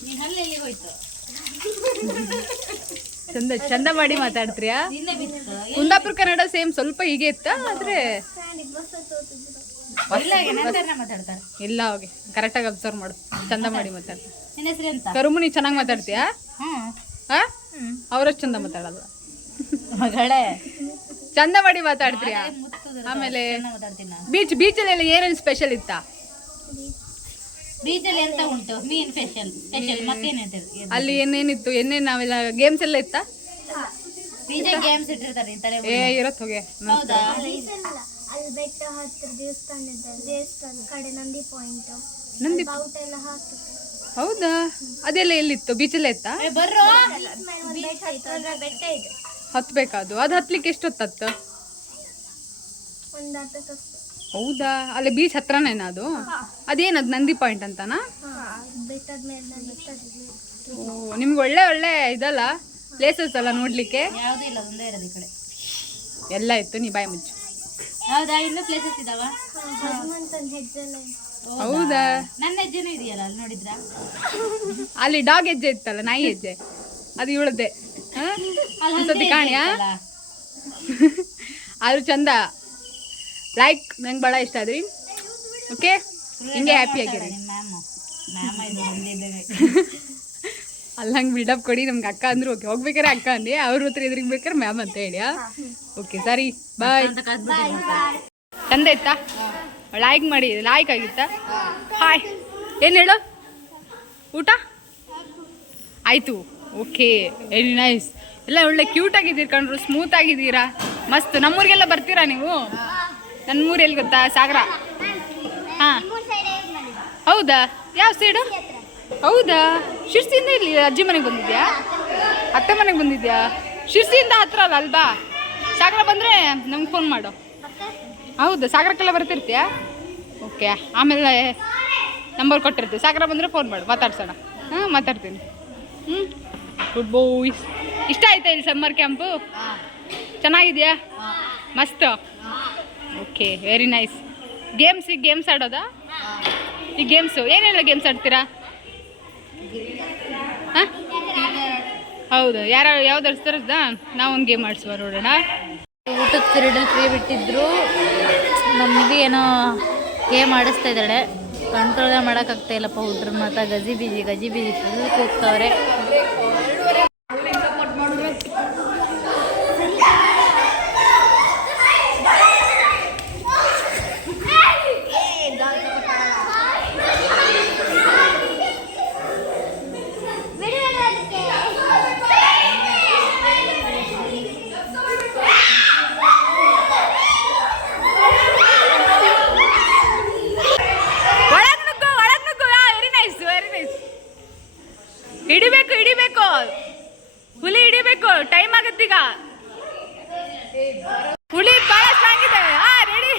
ನೀನು ಹಲ್ಲೆಲ್ಲಿ ಹೋಯ್ತು? ಚಂದ ಮಾಡಿ ಮಾತಾಡ್ತೀಯಾ? ನಿನ್ನೆ ಬಿತ್ತು ಕುಂದಾಪುರ ಕನ್ನಡ ಸೇಮ್ ಸ್ವಲ್ಪ ಹೀಗೆ ಇತ್ತ, ಆದ್ರೆ ಮಾತಾಡ್ತಾರೆ. ಇಲ್ಲ ಹೋಗಿ ಕರೆಕ್ಟಾಗಿ ಅಬ್ಸರ್ವ್ ಮಾಡು, ಚಂದ ಮಾಡಿ ಮಾತಾಡ್ತಾರೆ. ನಿನ್ನ ಹೆಸರು ಎಂತ? ಕರುಮುನಿ ಚೆನ್ನಾಗಿ ಮಾತಾಡ್ತೀಯಾ? ಅವರಷ್ಟು ಚಂದ ಮಾತಾಡಲ್ಲ ಮಗಳೇ, ಚಂದ ಮಾಡಿ ಮಾತಾಡ್ತೀಯಾ? ಆಮೇಲೆ ಬೀಚಲ್ಲಿ ಏನೇನು ಸ್ಪೆಷಲ್ ಇತ್ತಾ? ಬೀಚಲ್ಲಿ ಎಂತ ಉಂಟು? ಮೀನ್ ಸ್ಪೆಷಲ್ ಮತ್ತೇನಿತ್ತು ಅಲ್ಲಿ? ಏನೇನಿತ್ತು? ನಾವೆಲ್ಲ ಗೇಮ್ಸ್ ಎಲ್ಲ ಇತ್ತಾ? ಬೀಚ ಗೇಮ್ಸ್ ಇಟ್ಟಿರ್ತಾರೆ ತಲೆ. ಇರತ್ ಹೋಗಿ. ಹೌದಾ? ಅಲ್ಲಿ ಬೆಟ್ಟ ಹತ್ತಿರ ದೇವಸ್ಥಾನ ಕಡೆ ನಂದಿ ಪಾಯಿಂಟ್, ನಂದಿ ಬಾವುಟ ಎಲ್ಲ ಹಾಕ್ತಿತ್ತು. ಹೌದಾ? ಅದೆಲ್ಲ ಎಲ್ಲಿತ್ತು? ಬೀಚಲ್ಲೇ ಇತ್ತಾ? ಬರ್ರೋ, ಬೆಟ್ಟ ಇದೆ, ಹತ್ಬೇಕಾದು. ಅದು ಹತ್ಲಿಕ್ಕೆ ಎಷ್ಟು ಹೊತ್ತತ್ತು? ಒಂದು ಅರ್ಧ ತಾಸು. ಹೌದಾ? ಅಲ್ಲಿ ಬೀಚ್ ಹತ್ರನೇನಾ ಅದು? ಅದೇನದು ನಂದಿ ಪಾಯಿಂಟ್ ಅಂತನಾ? ಬೆಟ್ಟದ ಮೇಲೆ. ಓ, ನಿಮ್ಗೆ ಒಳ್ಳೆ ಒಳ್ಳೆ ಇದಲ್ಲ ಪ್ಲೇಸಸ್ ಅಲ್ಲ ನೋಡ್ಲಿಕ್ಕೆ? ಯಾವುದೂ ಇಲ್ಲ, ಒಂದೇ ಇರೋದು ಈ ಕಡೆ. ಎಲ್ಲ ಇತ್ತು, ನೀ ಬಾಯಿ ಮುಚ್ಚು. ಹೌದಾ? ಇನ್ನೂ ಪ್ಲೇಸಸ್ ಇದಾವ? ಹನುಮಂತನ ಹೆಜ್ಜೆಲ್ಲ ಇದೆ. ಹೌದಾ? ನನ್ನ ಹೆಜ್ಜೆನೂ ಇದೆಯಲ್ಲ, ಅಲ್ಲಿ ನೋಡಿದ್ರ? ಅಲ್ಲಿ ಡಾಗ್ ಹೆಜ್ಜೆ ಇತ್ತಲ್ಲ, ನಾಯಿ ಹೆಜ್ಜೆ, ಅದು ಇವಳದ್ದೆ. ಒಂದ್ಸತಿ ಕಾಣಿಯಾ? ಆದ್ರೂ ಚಂದ. ಲೈಕ್, ನಂಗೆ ಭಾಳ ಇಷ್ಟ ಆದ್ರಿ. ಓಕೆ, ಹಿಂಗೆ ಹ್ಯಾಪಿ ಆಗಿರಿ. ಅಲ್ಲ, ಹಂಗೆ ಬಿಲ್ಡಪ್ ಕೊಡಿ. ನಮ್ಗೆ ಅಕ್ಕ ಅಂದ್ರು ಓಕೆ, ಹೋಗ್ಬೇಕಾರೆ ಅಕ್ಕ ಅಂದೆ, ಅವ್ರ ಹತ್ರ ಎದುರಿಗೆ ಬೇಕಾರೆ ಮ್ಯಾಮ್ ಅಂತ ಹೇಳಿ. ಓಕೆ, ಸರಿ, ಬಾಯ್. ಚಂದ ಇತ್ತಾ? ಲೈಕ್ ಮಾಡಿ. ಲೈಕ್ ಆಗಿತ್ತಾ? ಹಾಯ್, ಏನು ಹೇಳು? ಊಟ ಆಯಿತು. Okay, very nice. ಎಲ್ಲ ಒಳ್ಳೆ ಕ್ಯೂಟ್ ಆಗಿದ್ದೀರಿ ಕಣ್ರು, ಸ್ಮೂತ್ ಆಗಿದ್ದೀರಾ, ಮಸ್ತ್. ನಮ್ಮೂರಿಗೆಲ್ಲ ಬರ್ತೀರಾ ನೀವು? ನನ್ನ ಊರು ಎಲ್ಲಿ ಗೊತ್ತಾ? ಸಾಗರ. ಹಾಂ, ಹೌದಾ? ಯಾವ ಸೈಡು? ಹೌದಾ? ಶಿರ್ಸಿಯಿಂದ ಇಲ್ಲಿ ಅಜ್ಜಿ ಮನೆಗೆ ಬಂದಿದ್ಯಾ? ಅತ್ತೆ ಮನೆಗೆ ಬಂದಿದ್ಯಾ? ಶಿರ್ಸಿಯಿಂದ ಹತ್ರ ಅಲ್ಲ ಅಲ್ವಾ? ಸಾಗರ ಬಂದರೆ ನಮ್ಗೆ ಫೋನ್ ಮಾಡು. ಹೌದಾ? ಸಾಗರಕ್ಕೆಲ್ಲ ಬರ್ತಿರ್ತೀಯಾ? ಓಕೆ, ಆಮೇಲೆ ನಂಬರ್ ಕೊಟ್ಟಿರ್ತೀವಿ. ಸಾಗರ ಬಂದರೆ ಫೋನ್ ಮಾಡು, ಮಾತಾಡ್ಸೋಣ. ಹಾಂ, ಮಾತಾಡ್ತೀನಿ. Good boys. ಇಷ್ಟ ಆಯ್ತಾ ಇಲ್ಲಿ ಸಮ್ಮರ್ ಕ್ಯಾಂಪು? ಚೆನ್ನಾಗಿದೆಯಾ? ಮಸ್ತ್. Okay, very nice. ಗೇಮ್ಸ್ ಆಡೋದಾ? ಈ ಗೇಮ್ಸು ಏನೆಲ್ಲ ಗೇಮ್ಸ್ ಆಡ್ತೀರಾ? ಹಾಂ, ಹೌದು. ಯಾವ್ದಾರು ತರದ್ದ? ನಾವೊಂದು ಗೇಮ್ ಆಡಿಸುವ ನೋಡೋಣ. ಊಟದ ಪೀರಿಯಡಲ್ಲಿ ಫ್ರೀ ಬಿಟ್ಟಿದ್ರು, ನಮಗೆ ಏನೋ ಗೇಮ್ ಆಡಿಸ್ತಾ ಇದ್ದಾಳೆ. ಕಂಟ್ರೋಲ್ ಮಾಡೋಕ್ಕಾಗ್ತಾ ಇಲ್ಲಪ್ಪ ಹುಡ್ರು. ಮತ್ತು ಗಜಿ ಬೀಜಿ ಫುಲ್ ಕೂಗ್ತವ್ರೆ. ಹಿಡಿಬೇಕು, ಹುಲಿ ಹಿಡಿಬೇಕು. ಟೈಮ್ ಆಗತ್ತೀಗ. ಹುಲಿ ಭಾಳ ಸ್ಟ್ರಾಂಗ್ ಇದೆ. ರೆಡಿ?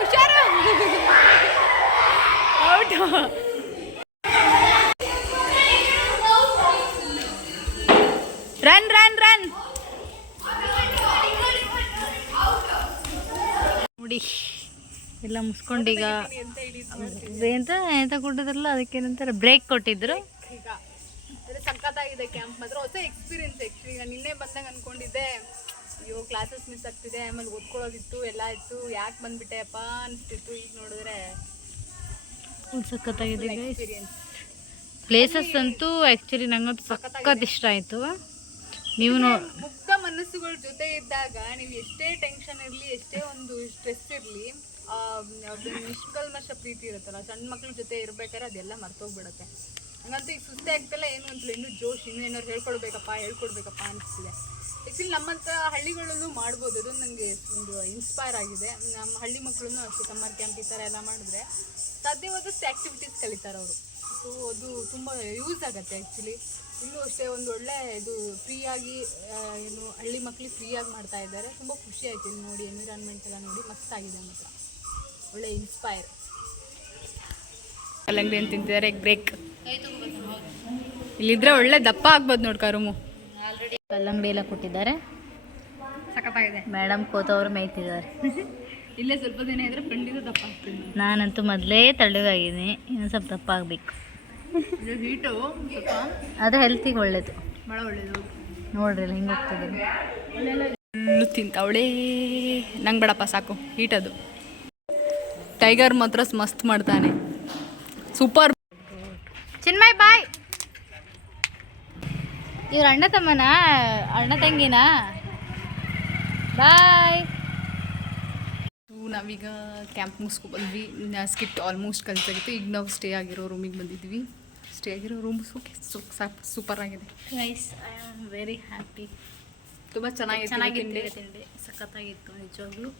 ಹುಷಾರು. ಔಟ್. Run run run. ನೋಡಿ, ಎಲ್ಲ ಮುಗಿಸ್ಕೊಂಡೀಗ ಎಂತ ಕೊಟ್ಟಿದ್ರಲ್ಲ, ಅದಕ್ಕೇನಂತಾರೆ ಬ್ರೇಕ್ ಕೊಟ್ಟಿದ್ರು. ಈಗ ಸಖತ್ತಾಗಿದೆ ಕ್ಯಾಂಪ್. ಮಾತ್ರ ಹೊಸ ಎಕ್ಸ್ಪೀರಿಯನ್ಸ್. ಆ್ಯಕ್ಚುಲಿ ನಾನು ನಿನ್ನೆ ಬಂದಂಗೆ ಅಂದ್ಕೊಂಡಿದ್ದೆ, ಅಯ್ಯೋ ಕ್ಲಾಸಸ್ ಮಿಸ್ ಆಗ್ತಿದೆ, ಆಮೇಲೆ ಓದ್ಕೊಳ್ಳೋದಿತ್ತು, ಎಲ್ಲ ಇತ್ತು, ಯಾಕೆ ಬಂದುಬಿಟ್ಟೆ ಅಪ್ಪ ಅನಿಸ್ತಿತ್ತು. ಈಗ ನೋಡಿದ್ರೆ ಸಖತ್ತಾಗಿದೆ ಎಕ್ಸ್ಪೀರಿಯನ್ಸ್. ಪ್ಲೇಸಸ್ ಅಂತೂ ಆ್ಯಕ್ಚುಲಿ ನಂಗಂತೂ ಸಖತ್ ಇಷ್ಟ ಆಯಿತು. ನೀವು ಮುಕ್ತ ಮನಸ್ಸುಗಳ ಜೊತೆ ಇದ್ದಾಗ ನೀವು ಎಷ್ಟೇ ಟೆನ್ಷನ್ ಇರಲಿ, ಎಷ್ಟೇ ಒಂದು ಸ್ಟ್ರೆಸ್ ಇರಲಿ, ನಿಷ್ಕಲ್ಮಶ ಪ್ರೀತಿ ಇರುತ್ತಲ್ಲ, ಸಣ್ಣ ಮಕ್ಳ ಜೊತೆ ಇರ್ಬೇಕಾದ್ರೆ ಅದೆಲ್ಲ ಮರ್ತೋಗ್ಬಿಡುತ್ತೆ. ಹಂಗಂತೂ ಈಗ ಸುಸ್ತೆ ಆಗ್ತಲ್ಲ, ಏನು ಅಂತಲ್ಲ, ಇನ್ನೂ ಜೋಶ್, ಇನ್ನೂ ಏನಾದ್ರು ಹೇಳ್ಕೊಡ್ಬೇಕಪ್ಪ ಅನಿಸ್ತಿದೆ. ಆ್ಯಕ್ಚುಲಿ ನಮ್ಮಂಥ ಹಳ್ಳಿಗಳಲ್ಲೂ ಮಾಡ್ಬೋದು, ಅದು ನನಗೆ ಒಂದು ಇನ್ಸ್ಪೈರ್ ಆಗಿದೆ. ನಮ್ಮ ಹಳ್ಳಿ ಮಕ್ಕಳನ್ನು ಅಷ್ಟೇ ಸಮ್ಮರ್ ಕ್ಯಾಂಪ್ ಈ ಥರ ಎಲ್ಲ ಮಾಡಿದ್ರೆ ಸಾಧ್ಯವಾದಷ್ಟು ಆ್ಯಕ್ಟಿವಿಟೀಸ್ ಕಲಿತಾರೆ ಅವರು. ಸೊ ಅದು ತುಂಬ ಯೂಸ್ ಆಗುತ್ತೆ ಆ್ಯಕ್ಚುಲಿ. ಇಲ್ಲೂ ಅಷ್ಟೇ ಒಂದು ಒಳ್ಳೆ ಇದು ಫ್ರೀಯಾಗಿ ಏನು ಹಳ್ಳಿ ಮಕ್ಳಿಗೆ ಫ್ರೀಯಾಗಿ ಮಾಡ್ತಾ ಇದ್ದಾರೆ. ತುಂಬ ಖುಷಿ ಆಯ್ತು ಇಲ್ಲಿ ನೋಡಿ, ಎನ್ವಿರಾನ್ಮೆಂಟ್ ಎಲ್ಲ ನೋಡಿ ಮಸ್ತಾಗಿದೆ. ಮಾತ್ರ ಒಳ್ಳೆ ಇನ್ಸ್ಪೈರ್. ಕಲ್ಲಂಗಡಿ ಅಂತ ತಿಂತಿದ್ದಾರೆ. ಬ್ರೇಕ್ ಇಲ್ಲಿದ್ರೆ ಒಳ್ಳೆ ದಪ್ಪ ಆಗ್ಬೋದು ನೋಡಿ ಕರುಮು. ಆಲ್ರೆಡಿ ಕಲ್ಲಂಗಡಿ ಎಲ್ಲ ಕೊಟ್ಟಿದ್ದಾರೆ, ಸಖತ್ತಾಗಿದೆ. ಮೇಡಮ್ ಕೋತವ್ರು ಮೇಯ್ತಿದ್ದಾರೆ. ಇಲ್ಲೇ ಸ್ವಲ್ಪ ದಿನ ಇದ್ರೆ ಖಂಡಿತ ದಪ್ಪ ಆಗ್ತೀನಿ. ನಾನಂತೂ ಮೊದಲೇ ತಳ್ಳಗಾಗಿದ್ದೀನಿ, ಇನ್ನು ಸ್ವಲ್ಪ ದಪ್ಪ ಆಗಬೇಕು. ಇದು ಹೀಟು ಸ್ವಲ್ಪ ಅದು ಹೆಲ್ತಿಗೆ ಒಳ್ಳೇದು, ಭಾಳ ಒಳ್ಳೇದು. ನೋಡ್ರಿ ಅಲ್ಲಿ ಹಿಂಗೆ ಹೋಗ್ತಿದ್ದೀನಿ. ತಿಂತಾವಳೇ ನಂಗೆ ಬೇಡಪ್ಪ, ಸಾಕು. ಹೀಟದು. ಟೈಗರ್ ಮಾತ್ರ ಮಸ್ತ್ ಮಾಡ್ತಾನೆ, ಸೂಪರ್. ಚಿನ್ಮಯ್ ಬಾಯ್. ಇವ್ರ ಅಣ್ಣ ತಮ್ಮನ, ಅಣ್ಣ ತಂಗಿನ. ಬಾಯ್. ನಾವೀಗ ಕ್ಯಾಂಪ್ ಮುಗಿಸ್ಕೊಬಂದ್ವಿ. ಸ್ಕಿಟ್ ಆಲ್ಮೋಸ್ಟ್ ಕಲಿತಾಗಿತ್ತು. ಈಗ ನಾವು ಸ್ಟೇ ಆಗಿರೋ ರೂಮಿಗೆ ಬಂದಿದ್ವಿ. ಸ್ಟೇ ಆಗಿರೋ ರೂಮ್ ಸೂಪರ್ ಆಗಿದೆ. Nice, I am very happy. ತುಂಬ ಚೆನ್ನಾಗಿದೆ ತಿಂಡಿ ಸಖತ್ತಾಗಿತ್ತು ನಿಜವಾಗ್ಲೂ.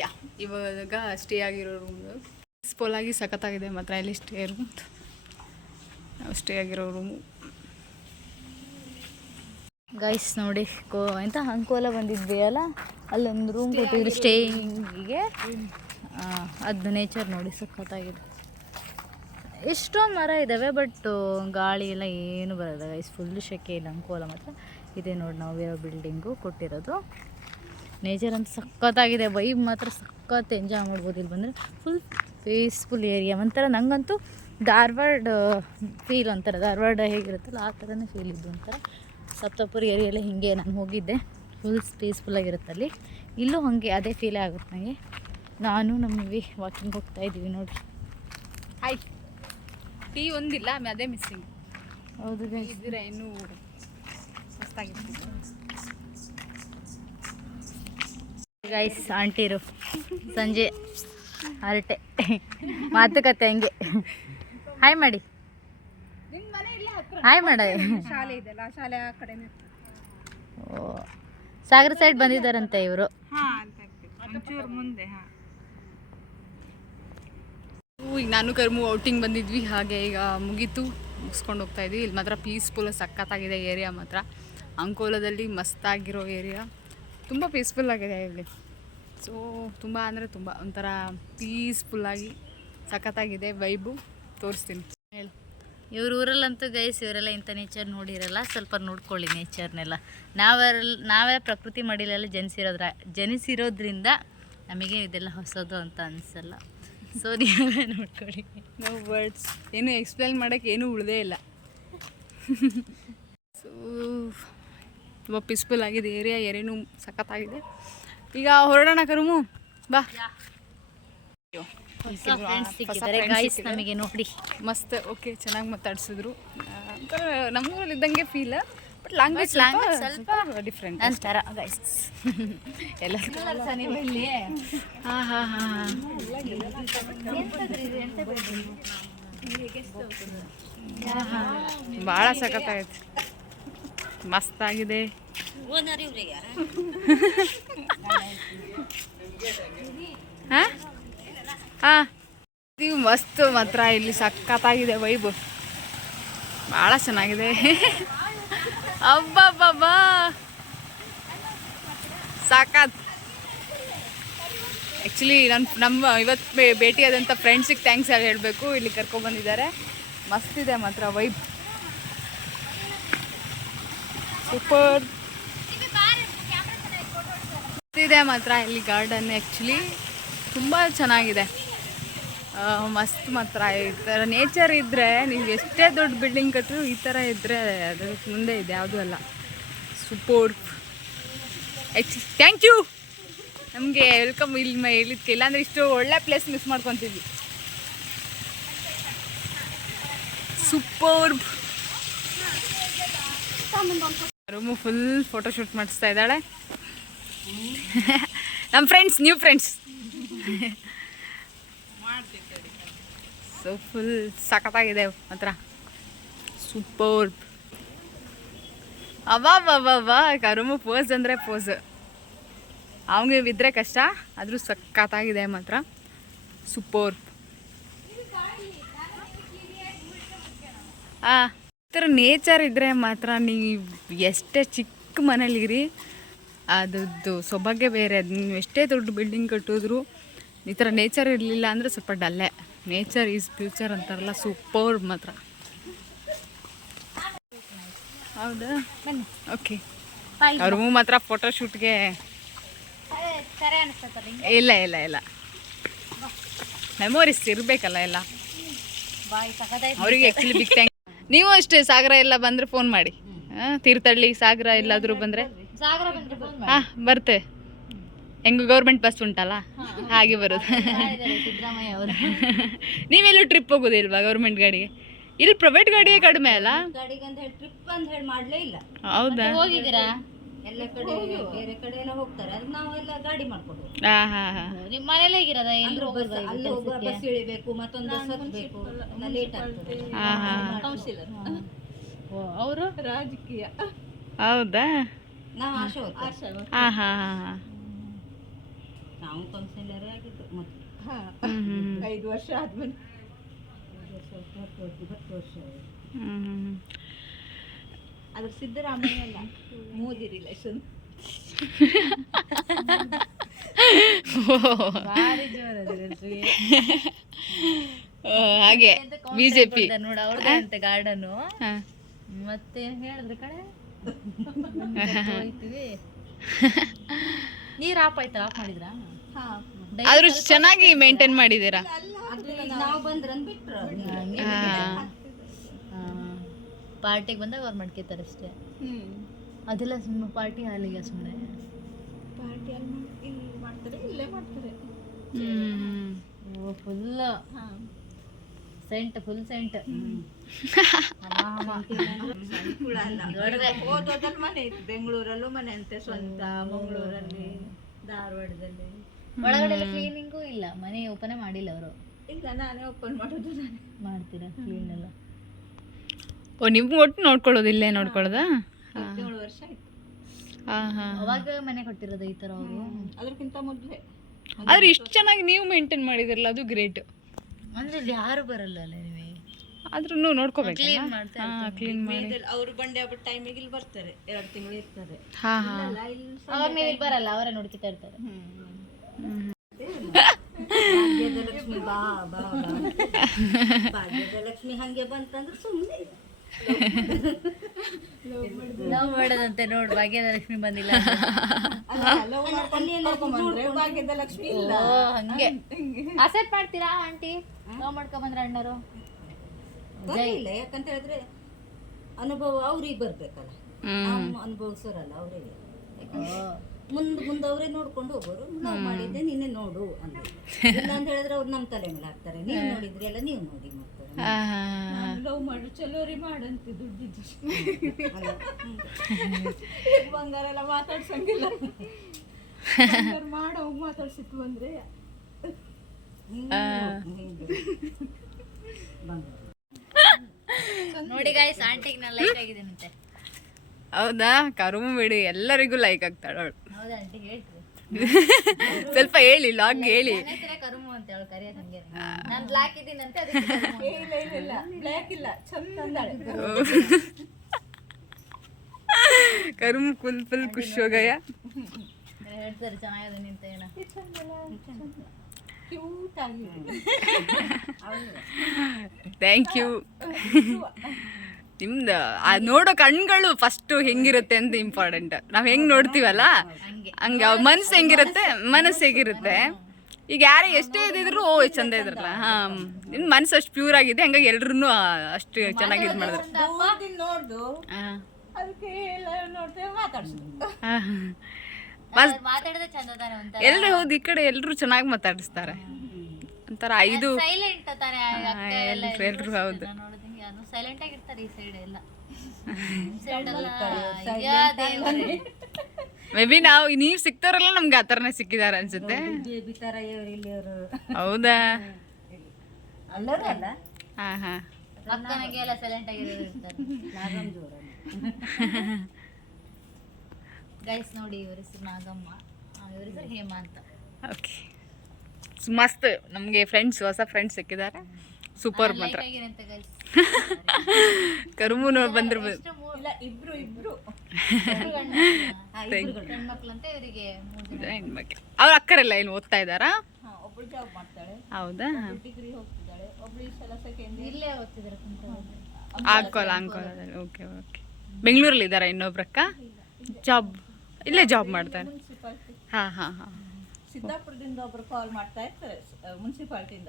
ಯಾ, ಇವಾಗ ಸ್ಟೇ ಆಗಿರೋ ರೂಮ್ ಪೀಸ್ಫುಲ್ ಆಗಿ ಸಖತ್ತಾಗಿದೆ ಮಾತ್ರ. ಇಲ್ಲಿ ಸ್ಟೇ ರೂಮ್, ನಾವು ಸ್ಟೇ ಆಗಿರೋ ರೂಮು. ಗೈಸ್ ನೋಡಿ, ಎಂತ ಅಂಕೋಲ ಬಂದಿದ್ವಿ ಅಲ್ಲ, ಅಲ್ಲೊಂದು ರೂಮ್ ಕೊಟ್ಟಿದ್ರು ಸ್ಟೇಯಿಂಗಿಗೆ. ಅದು ನೇಚರ್ ನೋಡಿ ಸಖತ್ತಾಗಿದೆ. ಎಷ್ಟೊಂದು ಮರ ಇದ್ದಾವೆ, ಬಟ್ ಗಾಳಿ ಎಲ್ಲ ಏನು ಬರೋಲ್ಲ ಗೈಸ್. ಫುಲ್ ಶೆಕೆ ಇಲ್ಲ. ಅಂಕೋಲ ಮಾತ್ರ ಇದೆ ನೋಡಿ, ನಾವು ಬೇರೆ ಬಿಲ್ಡಿಂಗು ಕೊಟ್ಟಿರೋದು. ನೇಚರ್ ಅಂತ ಸಖತ್ತಾಗಿದೆ. ವೈಬ್ ಮಾತ್ರ ಸಖತ್ ಎಂಜಾಯ್ ಮಾಡ್ಬೋದು ಇಲ್ಲಿ ಬಂದರೆ. Full peaceful area. ಒಂಥರ ನನಗಂತೂ ಧಾರವಾಡ ಫೀಲ್, ಒಂಥರ ಧಾರವಾಡ ಹೇಗಿರುತ್ತಲ್ಲ ಆ ಥರನೇ ಫೀಲ್ ಇದ್ದು. ಒಂಥರ ಸಪ್ತಪುರ ಏರಿಯಲ್ಲೇ ಹಿಂಗೆ ನಾನು ಹೋಗಿದ್ದೆ, ಫುಲ್ ಪೀಸ್ಫುಲ್ಲಾಗಿರುತ್ತೆ ಅಲ್ಲಿ. ಇಲ್ಲೂ ಹಾಗೆ ಅದೇ ಫೀಲೇ ಆಗುತ್ತೆ ನನಗೆ. ನಾನು ನಮ್ಮವಿ ವಾಕಿಂಗ್ ಹೋಗ್ತಾಯಿದ್ದೀವಿ ನೋಡಿ. ಹಾಯ್. ಟೀ ಒಂದಿಲ್ಲ, ಅದೇ ಮಿಸ್ಸಿಂಗ್. ಹೌದು ಇದ್ರೆ ಇನ್ನೂ ಮಸ್ತಾಗಿತ್ತು. ಗೈಸ್ ಆಂಟಿರು ಸಂಜೆ ಹರಟೆ ಮಾತುಕತೆ ಹಂಗೆ. ಹಾಯ್ ಮಾಡಿ, ಹಾಯ್ ಮಾಡ. ಶಾಲೆ ಇದೆಲ್ಲ, ಶಾಲೆ ಆ ಕಡೆನೇ. ಓ, ಸಾಗರ ಸೈಡ್ ಬಂದಿದ್ದಾರಂತೆ ಇವರು. ಒಂಚೂರು ಮುಂದೆ. ಈಗ ನಾನು ಕರ್ಮು ಔಟಿಂಗ್ ಬಂದಿದ್ವಿ. ಹಾಗೆ ಈಗ ಮುಗೀತು, ಮುಗಿಸ್ಕೊಂಡು ಹೋಗ್ತಾ ಇದ್ವಿ. ಇಲ್ಲಿ ಮಾತ್ರ ಪೀಸ್ಫುಲ್ ಸಖತ್ತಾಗಿದೆ ಏರಿಯಾ ಮಾತ್ರ. ಅಂಕೋಲದಲ್ಲಿ ಮಸ್ತಾಗಿರೋ ಏರಿಯಾ, ತುಂಬ ಪೀಸ್ಫುಲ್ ಆಗಿದೆ ಇಲ್ಲಿ. ಸೊ ತುಂಬ ಅಂದರೆ ತುಂಬ ಒಂಥರ ಪೀಸ್ಫುಲ್ಲಾಗಿ ಸಖತ್ತಾಗಿದೆ ವೈಬು. ತೋರಿಸ್ತೀನಿ ಹೇಳು. ಇವ್ರ ಊರಲ್ಲಂತೂ ಗೈಸ್ ಇವರೆಲ್ಲ ಇಂಥ ನೇಚರ್ ನೋಡಿರಲ್ಲ. ಸ್ವಲ್ಪ ನೋಡ್ಕೊಳ್ಳಿ ನೇಚರ್ನೆಲ್ಲ. ನಾವೇ ಪ್ರಕೃತಿ ಮಡಿಲೆಲ್ಲ ಜನಿಸಿರೋದ್ರಿಂದ ನಮಗೆ ಇದೆಲ್ಲ ಹೊಸದು ಅಂತ ಅನಿಸಲ್ಲ. ಸೊ ನೀವೇ ನೋಡ್ಕೊಳ್ಳಿ. ನೋ ವರ್ಡ್ಸ್, ಏನು ಎಕ್ಸ್ಪ್ಲೈನ್ ಮಾಡೋಕ್ಕೆ ಏನೂ ಉಳಿದೇ ಇಲ್ಲ. ಸೊ ತುಂಬ ಪೀಸ್ಫುಲ್ ಆಗಿದೆ ಏರಿಯಾ. ಏರಿಯಾನು ಸಖತ್ತಾಗಿದೆ. ಈಗ ಹೊರಡೋಣ ಕರುಮು, ಬಾ. ಗೈಸ್ ನಮಗೆ ನೋಡಿ ಮಸ್ತ್. ಓಕೆ, ಚೆನ್ನಾಗಿ ಮಾತಾಡ್ಸಿದ್ರು. ನಮ್ಮೂರಲ್ಲಿ ಇದ್ದಂಗೆ ಫೀಲ್, ಬಟ್ ಲ್ಯಾಂಗ್ವೇಜ್ ಸ್ವಲ್ಪ ಡಿಫ್ರೆಂಟ್ ಅಂತಾರ ಗೈಸ್. ಎಲ್ಲ ಹಾಂ ಹಾಂ ಹಾಂ ಭಾಳ ಸಖತ್ತಾಗೈತೆ, ಮಸ್ತಾಗಿದೆ. ಹಾಂ ಹಾಂ, ಇದು ಮಸ್ತ್ ಮಾತ್ರ. ಇಲ್ಲಿ ಸಖತ್ತಾಗಿದೆ ವೈಬ್, ಭಾಳ ಚೆನ್ನಾಗಿದೆ. ಅಬ್ಬಬ್ಬಬ್ಬಾ ಸಾಕಾತ್. ಆ್ಯಕ್ಚುಲಿ ನಮ್ಮ ಇವತ್ತು ಭೇಟಿಯಾದಂಥ ಫ್ರೆಂಡ್ಸಿಗೆ ಥ್ಯಾಂಕ್ಸ್ ಹೇಳಬೇಕು. ಇಲ್ಲಿ ಕರ್ಕೊಬಂದಿದ್ದಾರೆ. ಮಸ್ತಿದೆ ಮಾತ್ರ ವೈಬ್, ಸೂಪರ್ ಇದೆ ಮಾತ್ರ. ಇಲ್ಲಿ ಗಾರ್ಡನ್ ಆ್ಯಕ್ಚುಲಿ ತುಂಬ ಚೆನ್ನಾಗಿದೆ, ಮಸ್ತ್ ಮಾತ್ರ. ಈ ಥರ ನೇಚರ್ ಇದ್ದರೆ ನೀವು ಎಷ್ಟೇ ದೊಡ್ಡ ಬಿಲ್ಡಿಂಗ್ ಕಟ್ಟರು ಈ ಥರ ಇದ್ದರೆ ಅದ್ರ ಮುಂದೆ ಇದೆ, ಯಾವುದೂ ಅಲ್ಲ. ಸೂಪರ್. ಥ್ಯಾಂಕ್ ಯು, ನಮಗೆ ವೆಲ್ಕಮ್ ಇಲ್ಲಿ ಹೇಳಿದ್ಕೆ. ಇಲ್ಲಾಂದರೆ ಇಷ್ಟು ಒಳ್ಳೆ ಪ್ಲೇಸ್ ಮಿಸ್ ಮಾಡ್ಕೊತಿದ್ವಿ. ಸೂಪರ್. ರೂಮು ಫುಲ್ ಫೋಟೋಶೂಟ್ ಮಾಡಿಸ್ತಾ ಇದ್ದಾಳೆ. ನಮ್ಮ friends, new friends. So full ಸಖತ್ತಾಗಿದೆ ಮಾತ್ರ, ಸೂಪರ್. ಅವಾ ಕರುಮು ಪೋಸ್ ಅಂದರೆ ಪೋಸ್. ಅವಂಗೆ ಬಿದ್ದರೆ ಕಷ್ಟ, ಆದರೂ ಸಖತ್ತಾಗಿದೆ ಮಾತ್ರ, ಸೂಪರ್. ಈ ಥರ ನೇಚರ್ ಇದ್ದರೆ ಮಾತ್ರ ನೀವು ಎಷ್ಟೇ ಚಿಕ್ಕ ಮನೇಲಿರಿ ಅದರದ್ದು ಸೊಬಗೆ ಬೇರೆ. ಅದು ನೀವು ಎಷ್ಟೇ ದೊಡ್ಡ ಬಿಲ್ಡಿಂಗ್ ಕಟ್ಟಿದ್ರು ಈ ಥರ ನೇಚರ್ ಇರಲಿಲ್ಲ ಅಂದರೆ ಸ್ವಲ್ಪ ಡಲ್ಲೇ. ನೇಚರ್ ಈಸ್ ಫ್ಯೂಚರ್ ಅಂತಾರಲ್ಲ, ಸೂಪರ್ ಮಾತ್ರ. ಹೌದಾ, ಓಕೆ. ಅವ್ರ ಮಾತ್ರ ಫೋಟೋಶೂಟ್ಗೆ ಇಲ್ಲ ಮೆಮೊರೀಸ್ ಇರಬೇಕಲ್ಲ ಎಲ್ಲ. ಅವರಿಗೆ ಆ್ಯಕ್ಚುಲಿ ಬಿಗ್ ಥ್ಯಾಂಕ್ಸ್. ನೀವು ಅಷ್ಟೇ ಸಾಗರ ಎಲ್ಲ ಬಂದರೆ ಫೋನ್ ಮಾಡಿ. ತೀರ್ಥಹಳ್ಳಿ ಸಾಗರ ಎಲ್ಲಾದರೂ ಬಂದರೆ ಹಾಂ ಬರ್ತೆ. ಹೆಂಗೆ ಗೌರ್ಮೆಂಟ್ ಬಸ್ ಉಂಟಲ್ಲ ಹಾಗೆ ಬರೋದು. ಸಿದ್ದರಾಮಯ್ಯ ಅವರು ನೀವೆಲ್ಲೂ ಟ್ರಿಪ್ ಹೋಗೋದಿಲ್ವಾ ಗೌರ್ಮೆಂಟ್ ಗಾಡಿಗೆ? ಇಲ್ಲಿ ಪ್ರೈವೇಟ್ ಗಾಡಿಯೇ ಕಡಿಮೆ ಅಲ್ಲ? ಗಾಡಿಗೆ ಅಂತ ಹೇಳಿ ಟ್ರಿಪ್ ಅಂತ ಹೇಳಿ ಮಾಡಲೇ ಇಲ್ಲ. ಹೌದಾ? ಹೋಗಿದ್ದೀರಾ? ಎಲ್ಲ ಕಡೆ ಬೇರೆ ಕಡೆ ಎಲ್ಲ ಹೋಗ್ತಾರೆ, ಅದು ನಾವೆಲ್ಲ ಗಾಡಿ ಮಾಡ್ಕೊಂಡು ನಿಮ್ಮ ಮನೇಲೆ ಹೇಗಿರೋದ? ಎಲ್ಲರೂ ಅಲ್ಲಿ ಹೋಗುವ ಬಸ್ ಇಳಿಬೇಕು, ಮತ್ತೊಂದು ಬಸ್ ಹತ್ತಬೇಕು, ಲೇಟ್ ಆಗ್ತದೆ. ಕೌನ್ಸಿಲರ್ ಅವರು ರಾಜಕೀಯ. ಹೌದಾ? ನಾವು ಆಶಾ ನಾವು ಕೌನ್ಸಿಲರೇ ಆಗಿದ್ದು ಮತ್ತೆ 5 ವರ್ಷ ಆದ್ಮೇಲೆ 10 ವರ್ಷ. ಅದ್ರ ಸಿದ್ದರಾಮಯ್ಯ ಅಲ್ಲ, ಮೋದಿ ರಿಲೇಷನ್. ಹಾಗೆ ಬಿಜೆಪಿ ನೋಡ ಅವ್ರದ್ದೇ ಅಂತೆ ಗಾರ್ಡನು. ಮತ್ತೆ ಹೇಳಿದ್ರೆ ಕಡೆ ಹೋಯ್ತೀವಿ. ನೀರ್ ಆಫ್ ಆಯ್ತಾ? ಆಫ್ ಮಾಡಿದ್ರಾ? ಆದ್ರೂ ಚೆನ್ನಾಗಿ ಮೇಂಟೈನ್ ಮಾಡಿದ್ದೀರಾ. ನಾವು ಬಂದ್ರೆ ಬಿಟ್ರು ಪಾರ್ಟಿಗೆ ಬಂದಾಗ ಅವ್ರು ಮಾಡ್ಕೋತಾರೆ ಅಷ್ಟೇ. ಅದೆಲ್ಲ ಸುಮ್ಮನೆ ಪಾರ್ಟಿ ಹಾಲಿಗೆ ಸುಮ್ಮನೆ ಪಾರ್ಟಿ ಅಲ್ಲಿ ಮಾಡ್ತಾರೆ, ಇಲ್ಲೇ ಮಾಡ್ತಾರೆ. Full scent, full scent. ಓದೋದಲ್ಲಿ ಮನೆ ಇತ್ತು, ಬೆಂಗಳೂರಲ್ಲೂ ಮನೆ ಅಂತೆ ಸ್ವಂತ, ಮಂಗಳೂರಲ್ಲಿ, ಧಾರವಾಡದಲ್ಲಿ. ಒಳಗಡೆ ಎಲ್ಲ ಕ್ಲೀನಿಂಗೂ ಇಲ್ಲ, ಮನೆ ಓಪನ್ ಮಾಡಿಲ್ಲ ಅವರು. ಇಲ್ಲ, ನಾನೇ ಓಪನ್ ಮಾಡೋದು, ನಾನೇ ಮಾಡ್ತೀರಾ ಕ್ಲೀನ್ ಎಲ್ಲ? ಓ, ನೀವು ಒಟ್ಟು ನೋಡ್ಕೊಳ್ಳೋದು, ಇಲ್ಲೇ ನೋಡ್ಕೊಳ್ಳೋದಾ? 17 ವರ್ಷ ಆಯ್ತು. ಅವಾಗ ಮನೆ ಕೊಟ್ಟಿರೋದು ಈ ತರ ಅವರು? ಅದಕ್ಕಿಂತ ಮೊದಲೇ. ಆದ್ರೆ ಇಷ್ಟು ಚೆನ್ನಾಗಿ ನೀವು ಮೇಂಟೈನ್ ಮಾಡಿದಿರಲ್ಲ, ಅದು ಗ್ರೇಟ್. ಅಂದ್ರೆ ಇಲ್ಲಿ ಯಾರು ಬರಲ್ಲ ಅಲ್ಲ ನೀವೇ, ಆದ್ರೂ ನೋಡ್ಕೋಬೇಕು. ಕ್ಲೀನ್ ಮಾಡ್ತಾ ಕ್ಲೀನ್ ಮಾಡಿ ಅವ್ರು ಬಂಡೆ ಹಬ್ಬದ ಟೈಮಿಗೆ ಇಲ್ಲಿ ಬರ್ತಾರೆ, 2 ತಿಂಗಳು ಇರ್ತಾರೆ. ಅವ್ರ ಮೇಲೆ ಬರಲ್ಲ, ಅವರೇ ನೋಡ್ಕೊತಾ ಇರ್ತಾರೆ. ಭಾಗ್ಯದ ಲಕ್ಷ್ಮಿ ಬಾ ಬಾ ಭಾಗ್ಯದ ಲಕ್ಷ್ಮಿ ಹಂಗೆ ಬಂತಂದ್ರೆ ಸುಮ್ಮನೆ ಲವ್ ಮಾಡೋದಂತೆ. ನೋಡು, ಭಾಗ್ಯದ ಲಕ್ಷ್ಮಿ ಬಂದಿಲ್ಲ. ಭಾಗ್ಯದ ಲಕ್ಷ್ಮಿ ಹಂಗೆ ಅಸೆಪ್ಟ್ ಮಾಡ್ತೀರಾ ಆಂಟಿ? ಲವ್ ಮಾಡ್ಕೊಂಡ್ ಬಂದ್ರೆ ಅಣ್ಣರು ಇಲ್ಲ, ಯಾಕಂತ ಹೇಳಿದ್ರೆ ಅನುಭವ ಅವ್ರಿಗೆ ಬರ್ಬೇಕಲ್ಲ, ನಾವು ಅನುಭವಿಸೋರಲ್ಲ ಅವರಿಗೆ. ಮುಂದೆ ಅವರೇ ನೋಡ್ಕೊಂಡು ಹೋಗೋರು. ನಾವು ಮಾಡಿದ್ದೆ ನೀನೇ ನೋಡು ಅಂದ್ರೆ, ಇಲ್ಲ ಅಂತ ಹೇಳಿದ್ರೆ ಅವ್ರು ನಮ್ಮ ತಲೆ ಮೇಲೆ ಹಾಕ್ತಾರೆ. ನೀವು ನೋಡಿದ್ರಿ ಎಲ್ಲ ನೀವು ನೋಡಿ ಮಾಡ್ತಾರೆ. ಲವ್ ಮಾಡಿ ಚಲೋರಿ ಮಾಡಂತೆ ದುಡ್ಡಿದ್ದು ಬಂಗಾರ ಎಲ್ಲ ಮಾತಾಡ್ಸಂಗಿಲ್ಲ, ಮಾಡೋ ಮಾತಾಡ್ಸಿತ್ತು ಬಂದ್ರೆ ನೋಡಿ ಗಾಯ್ಸ್, ಆಂಟಿಗೆ ನಾನು ಲೈಕ್ ಆಗಿದ್ದೇನಂತೆ. ಹೌದಾ? ಕರುಮು ಬಿಡಿ, ಎಲ್ಲರಿಗೂ ಲೈಕ್ ಆಗ್ತಾಳ ಅವಳು. ಹೌದಾ ಆಂಟಿ? ಹೇಳ್ತೀವಿ ಸ್ವಲ್ಪ ಹೇಳಿ, ಲಾಗ್ ಹೇಳಿ. ಕರುಮು ಅಂತ ಹೇಳು, ಕರಿಯೋದು ಹಂಗೆ. ನಾನು ಬ್ಲಾಕ್ ಇದ್ದೀನಂತೆ, ಅದಕ್ಕೆ ಇಲ್ಲ ಬ್ಲ್ಯಾಕ್ ಇಲ್ಲ, ಚಂದ ಕರುಮು ಫುಲ್ ಖುಷಿ ಹೋಗಯ್ಯ. ಹೇಳ್ತಾರೆ ಚೆನ್ನಾಗಿದೆ ನಿಂತ ಏನ ಕ್ಯೂಟ್ ಆಗಿ. Thank you. ನಿಮ್ದು ನೋಡೋ ಕಣ್ಗಳು ಫಸ್ಟ್ ಹೆಂಗಿರುತ್ತೆ ಅಂತ ಇಂಪಾರ್ಟೆಂಟ್. ನಾವು ಹೆಂಗ್ ನೋಡ್ತೀವಲ್ಲ ಹಂಗೆ ಮನ್ಸು ಹೆಂಗಿರುತ್ತೆ, ಮನಸ್ಸು ಹೇಗಿರುತ್ತೆ. ಈಗ ಯಾರೇ ಎಷ್ಟೇ ಇದ್ದಿದ್ರು ಓ ಚಂದ ಇದ್ರಲ್ಲ, ನಿಮ್ ಮನಸ್ಸು ಅಷ್ಟು ಪ್ಯೂರ್ ಆಗಿದೆ, ಹಂಗಾಗಿ ಎಲ್ರು ಅಷ್ಟು ಚೆನ್ನಾಗಿ ಇದು ಮಾಡಿದ್ರು. ನೋಡ್ದು ಅದಕ್ಕೆ ನೋಡ್ತೇವೆ, ಮಾತಾಡಿದ್ರೆ ಚಂದ ತಾನೆ ಅಂತ ಎಲ್ರು. ಹೌದು, ಈ ಕಡೆ ಎಲ್ರು ಚೆನ್ನಾಗಿ ಮಾತಾಡಿಸ್ತಾರೆ ಒಂಥರ. 5 ಸೈಲೆಂಟ್ ತಾನೆ ಎಲ್ರು. ಹೌದು, ನಾನು ಸೈಲೆಂಟ್ ಆಗಿರ್ತಾರೆ ಈ ಸೈಡ್ ಎಲ್ಲ ಮೇ ಬಿ ನೀವು ಸಿಕ್ತಾರಲ್ಲ ನಮ್ಗೆ ಆ ಥರನೇ ಸಿಕ್ಕಿದ್ದಾರೆ ಅನ್ಸುತ್ತೆ. ಬೇಬಿ ಥರ ಇವ್ರು ಇಲ್ಲಿ ಅವರು ಹೌದಾ? ಅಲ್ಲರೂ ಅಲ್ಲ ಹಾಂ ಹಾಂ. ಅಕ್ಕನಿಗೆ ಎಲ್ಲ ಸೈಲೆಂಟ್ ಆಗಿರೋರು ಇರ್ತಾರೆ. ನಾಗಮ್ಮ ಜೋರ ಗೈಸ್ ನೋಡಿ ಇವ್ರ ಹೆಸರು ನಾಗಮ್ಮ, ಇವ್ರ ಹೆಸರು ಹೇಮಾ ಅಂತ. ಓಕೆ, ಮಸ್ತ್. ನಮಗೆ ಹೊಸ ಫ್ರೆಂಡ್ಸ್ ಸಿಕ್ಕಿದ್ದಾರೆ. ಸೂಪರ್ ಮಾತ್ರ. ಆಗಿರಂತೆ ಗೈಸ್. ಕರುಮು ಬಂದ್ರು ಇಲ್ಲ ಇಬ್ರು ಹೆಣ್ಮಕ್ಳಂತೆ ಇವರಿಗೆ 3 ಜನ ಹೆಣ್ಮಕ್ಳು. ಅವ್ರ ಅಕ್ಕರೆಲ್ಲ ಏನು ಓದ್ತಾ ಇದ್ದಾರಾ? ಒಬ್ಳು ಜಾಬ್ ಮಾಡ್ತಾಳೆ, ಹೌದಾ? ಡಿಗ್ರಿ ಹೋಗ್ತಿದ್ದಾಳೆ, ಒಬ್ಳು ಈ ಸಲ ಸೆಕೆಂಡ್ ಇಲ್ಲೇ ಓದ್ತಿದ್ದಾರೆ ಕುಂತ್ಕೊಂಡು. ಅಂಕೋಲದಲ್ಲಿ. Okay okay. ಬೆಂಗಳೂರಲ್ಲಿ ಇದ್ದಾರಾ ಇನ್ನೊಬ್ರಕ್ಕ? ಜಾಬ್ ಇಲ್ಲೇ ಜಾಬ್ ಮಾಡ್ತಾರೆ. ಮುನ್ಸಿಪಾಲ್ಟಿ ಹಾಂ ಹಾಂ ಹಾಂ. ಸಿದ್ದಾಪುರದಿಂದ ಒಬ್ರು ಕಾಲ್ ಮಾಡ್ತಾ ಇರ್ತಾರೆ ಮುನ್ಸಿಪಾಲ್ಟಿಯಿಂದ.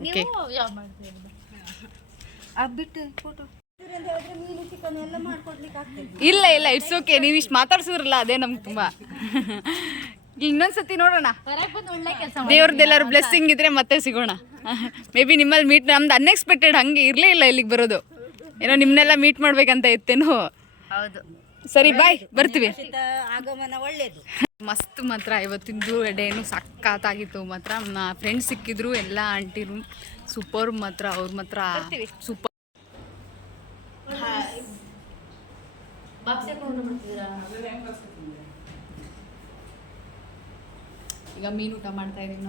ಓಕೆ. ನೀವು ಜಾಬ್ ಮಾಡ್ತಿರೋದು? ಬಿಟ್ಟು ಫೋಟೋ ಹೇಳಿದ್ರೆ ಮೀನು ಚಿಕನ್ ಎಲ್ಲ ಮಾಡ್ಕೊಡ್ಲಿಕ್ಕೆ ಆಗ್ತದೆ. ಇಲ್ಲ ಇಟ್ಸ್ ಓಕೆ. ನೀವು ಇಷ್ಟು ಮಾತಾಡ್ಸಿದ್ರಲ್ಲ ಅದೇ ನಮ್ಗೆ ತುಂಬ. ಇನ್ನೊಂದ್ಸತಿ ನೋಡೋಣ, ಹೊರಗೆ ಬಂದು ಒಳ್ಳೆ ಕೆಲಸ ದೇವ್ರದ್ದೆಲ್ಲರೂ ಬ್ಲೆಸ್ಸಿಂಗ್ ಇದ್ರೆ ಮತ್ತೆ ಸಿಗೋಣ. ಮೇ ಬಿ ನಿಮ್ಮಲ್ಲಿ ಮೀಟ್ ನಮ್ದು ಅನ್ಎಕ್ಸ್ಪೆಕ್ಟೆಡ್ ಹಂಗೆ ಇರಲೇ ಇಲ್ಲ ಇಲ್ಲಿಗೆ ಬರೋದು. ಏನೋ ನಿಮ್ಮನ್ನೆಲ್ಲ ಮೀಟ್ ಮಾಡ್ಬೇಕಂತ ಇತ್ತೇನೋ. ಹೌದು. ಸರಿ ಬಾಯ್, ಬರ್ತೀವಿ. ಆಗಮನ ಒಳ್ಳೇದು. ಮಸ್ತ್ ಮಾತ್ರ ಇವತ್ತಿಂದು ಡೇನು ಸಖತ್ತಾಗಿತ್ತು ಮಾತ್ರ. ಫ್ರೆಂಡ್ಸ್ ಸಿಕ್ಕಿದ್ರು ಎಲ್ಲ ಆಂಟಿರು ಸೂಪರ್ ಮಾತ್ರ. ಅವ್ರು ಮಾತ್ರ ಸೂಪರ್. ಈಗ ಮೀನು ಊಟ ಮಾಡ್ತಾ ಇದೀವಿ.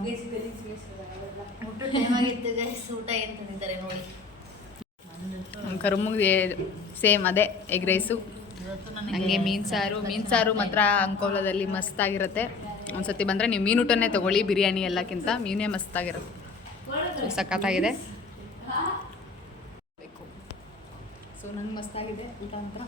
ಊಟ ಟೈಮ್ ಆಗಿತ್ತು ಗೈಸ್. ಊಟ ಏನು ತಂದಿದ್ದಾರೆ ನೋಡಿ. ನಮ್ಮ ಕರುಮುಗೆ ಸೇಮ್ ಅದೇ ಎಗ್ ರೈಸು, ನನಗೆ ಮೀನು ಸಾರು ಮಾತ್ರ ಅಂಕೋಲದಲ್ಲಿ ಮಸ್ತಾಗಿರುತ್ತೆ. ಒಂದ್ಸತಿ ಬಂದರೆ ನೀವು ಮೀನು ಊಟನೇ ತೊಗೊಳ್ಳಿ, ಬಿರಿಯಾನಿ ಎಲ್ಲಕ್ಕಿಂತ ಮೀನೇ ಮಸ್ತಾಗಿರುತ್ತೆ. ಸಖತ್ತಾಗಿದೆ. ಸೊ ನಂಗೆ ಮಸ್ತಾಗಿದೆ ಊಟ ಮಾತ್ರ.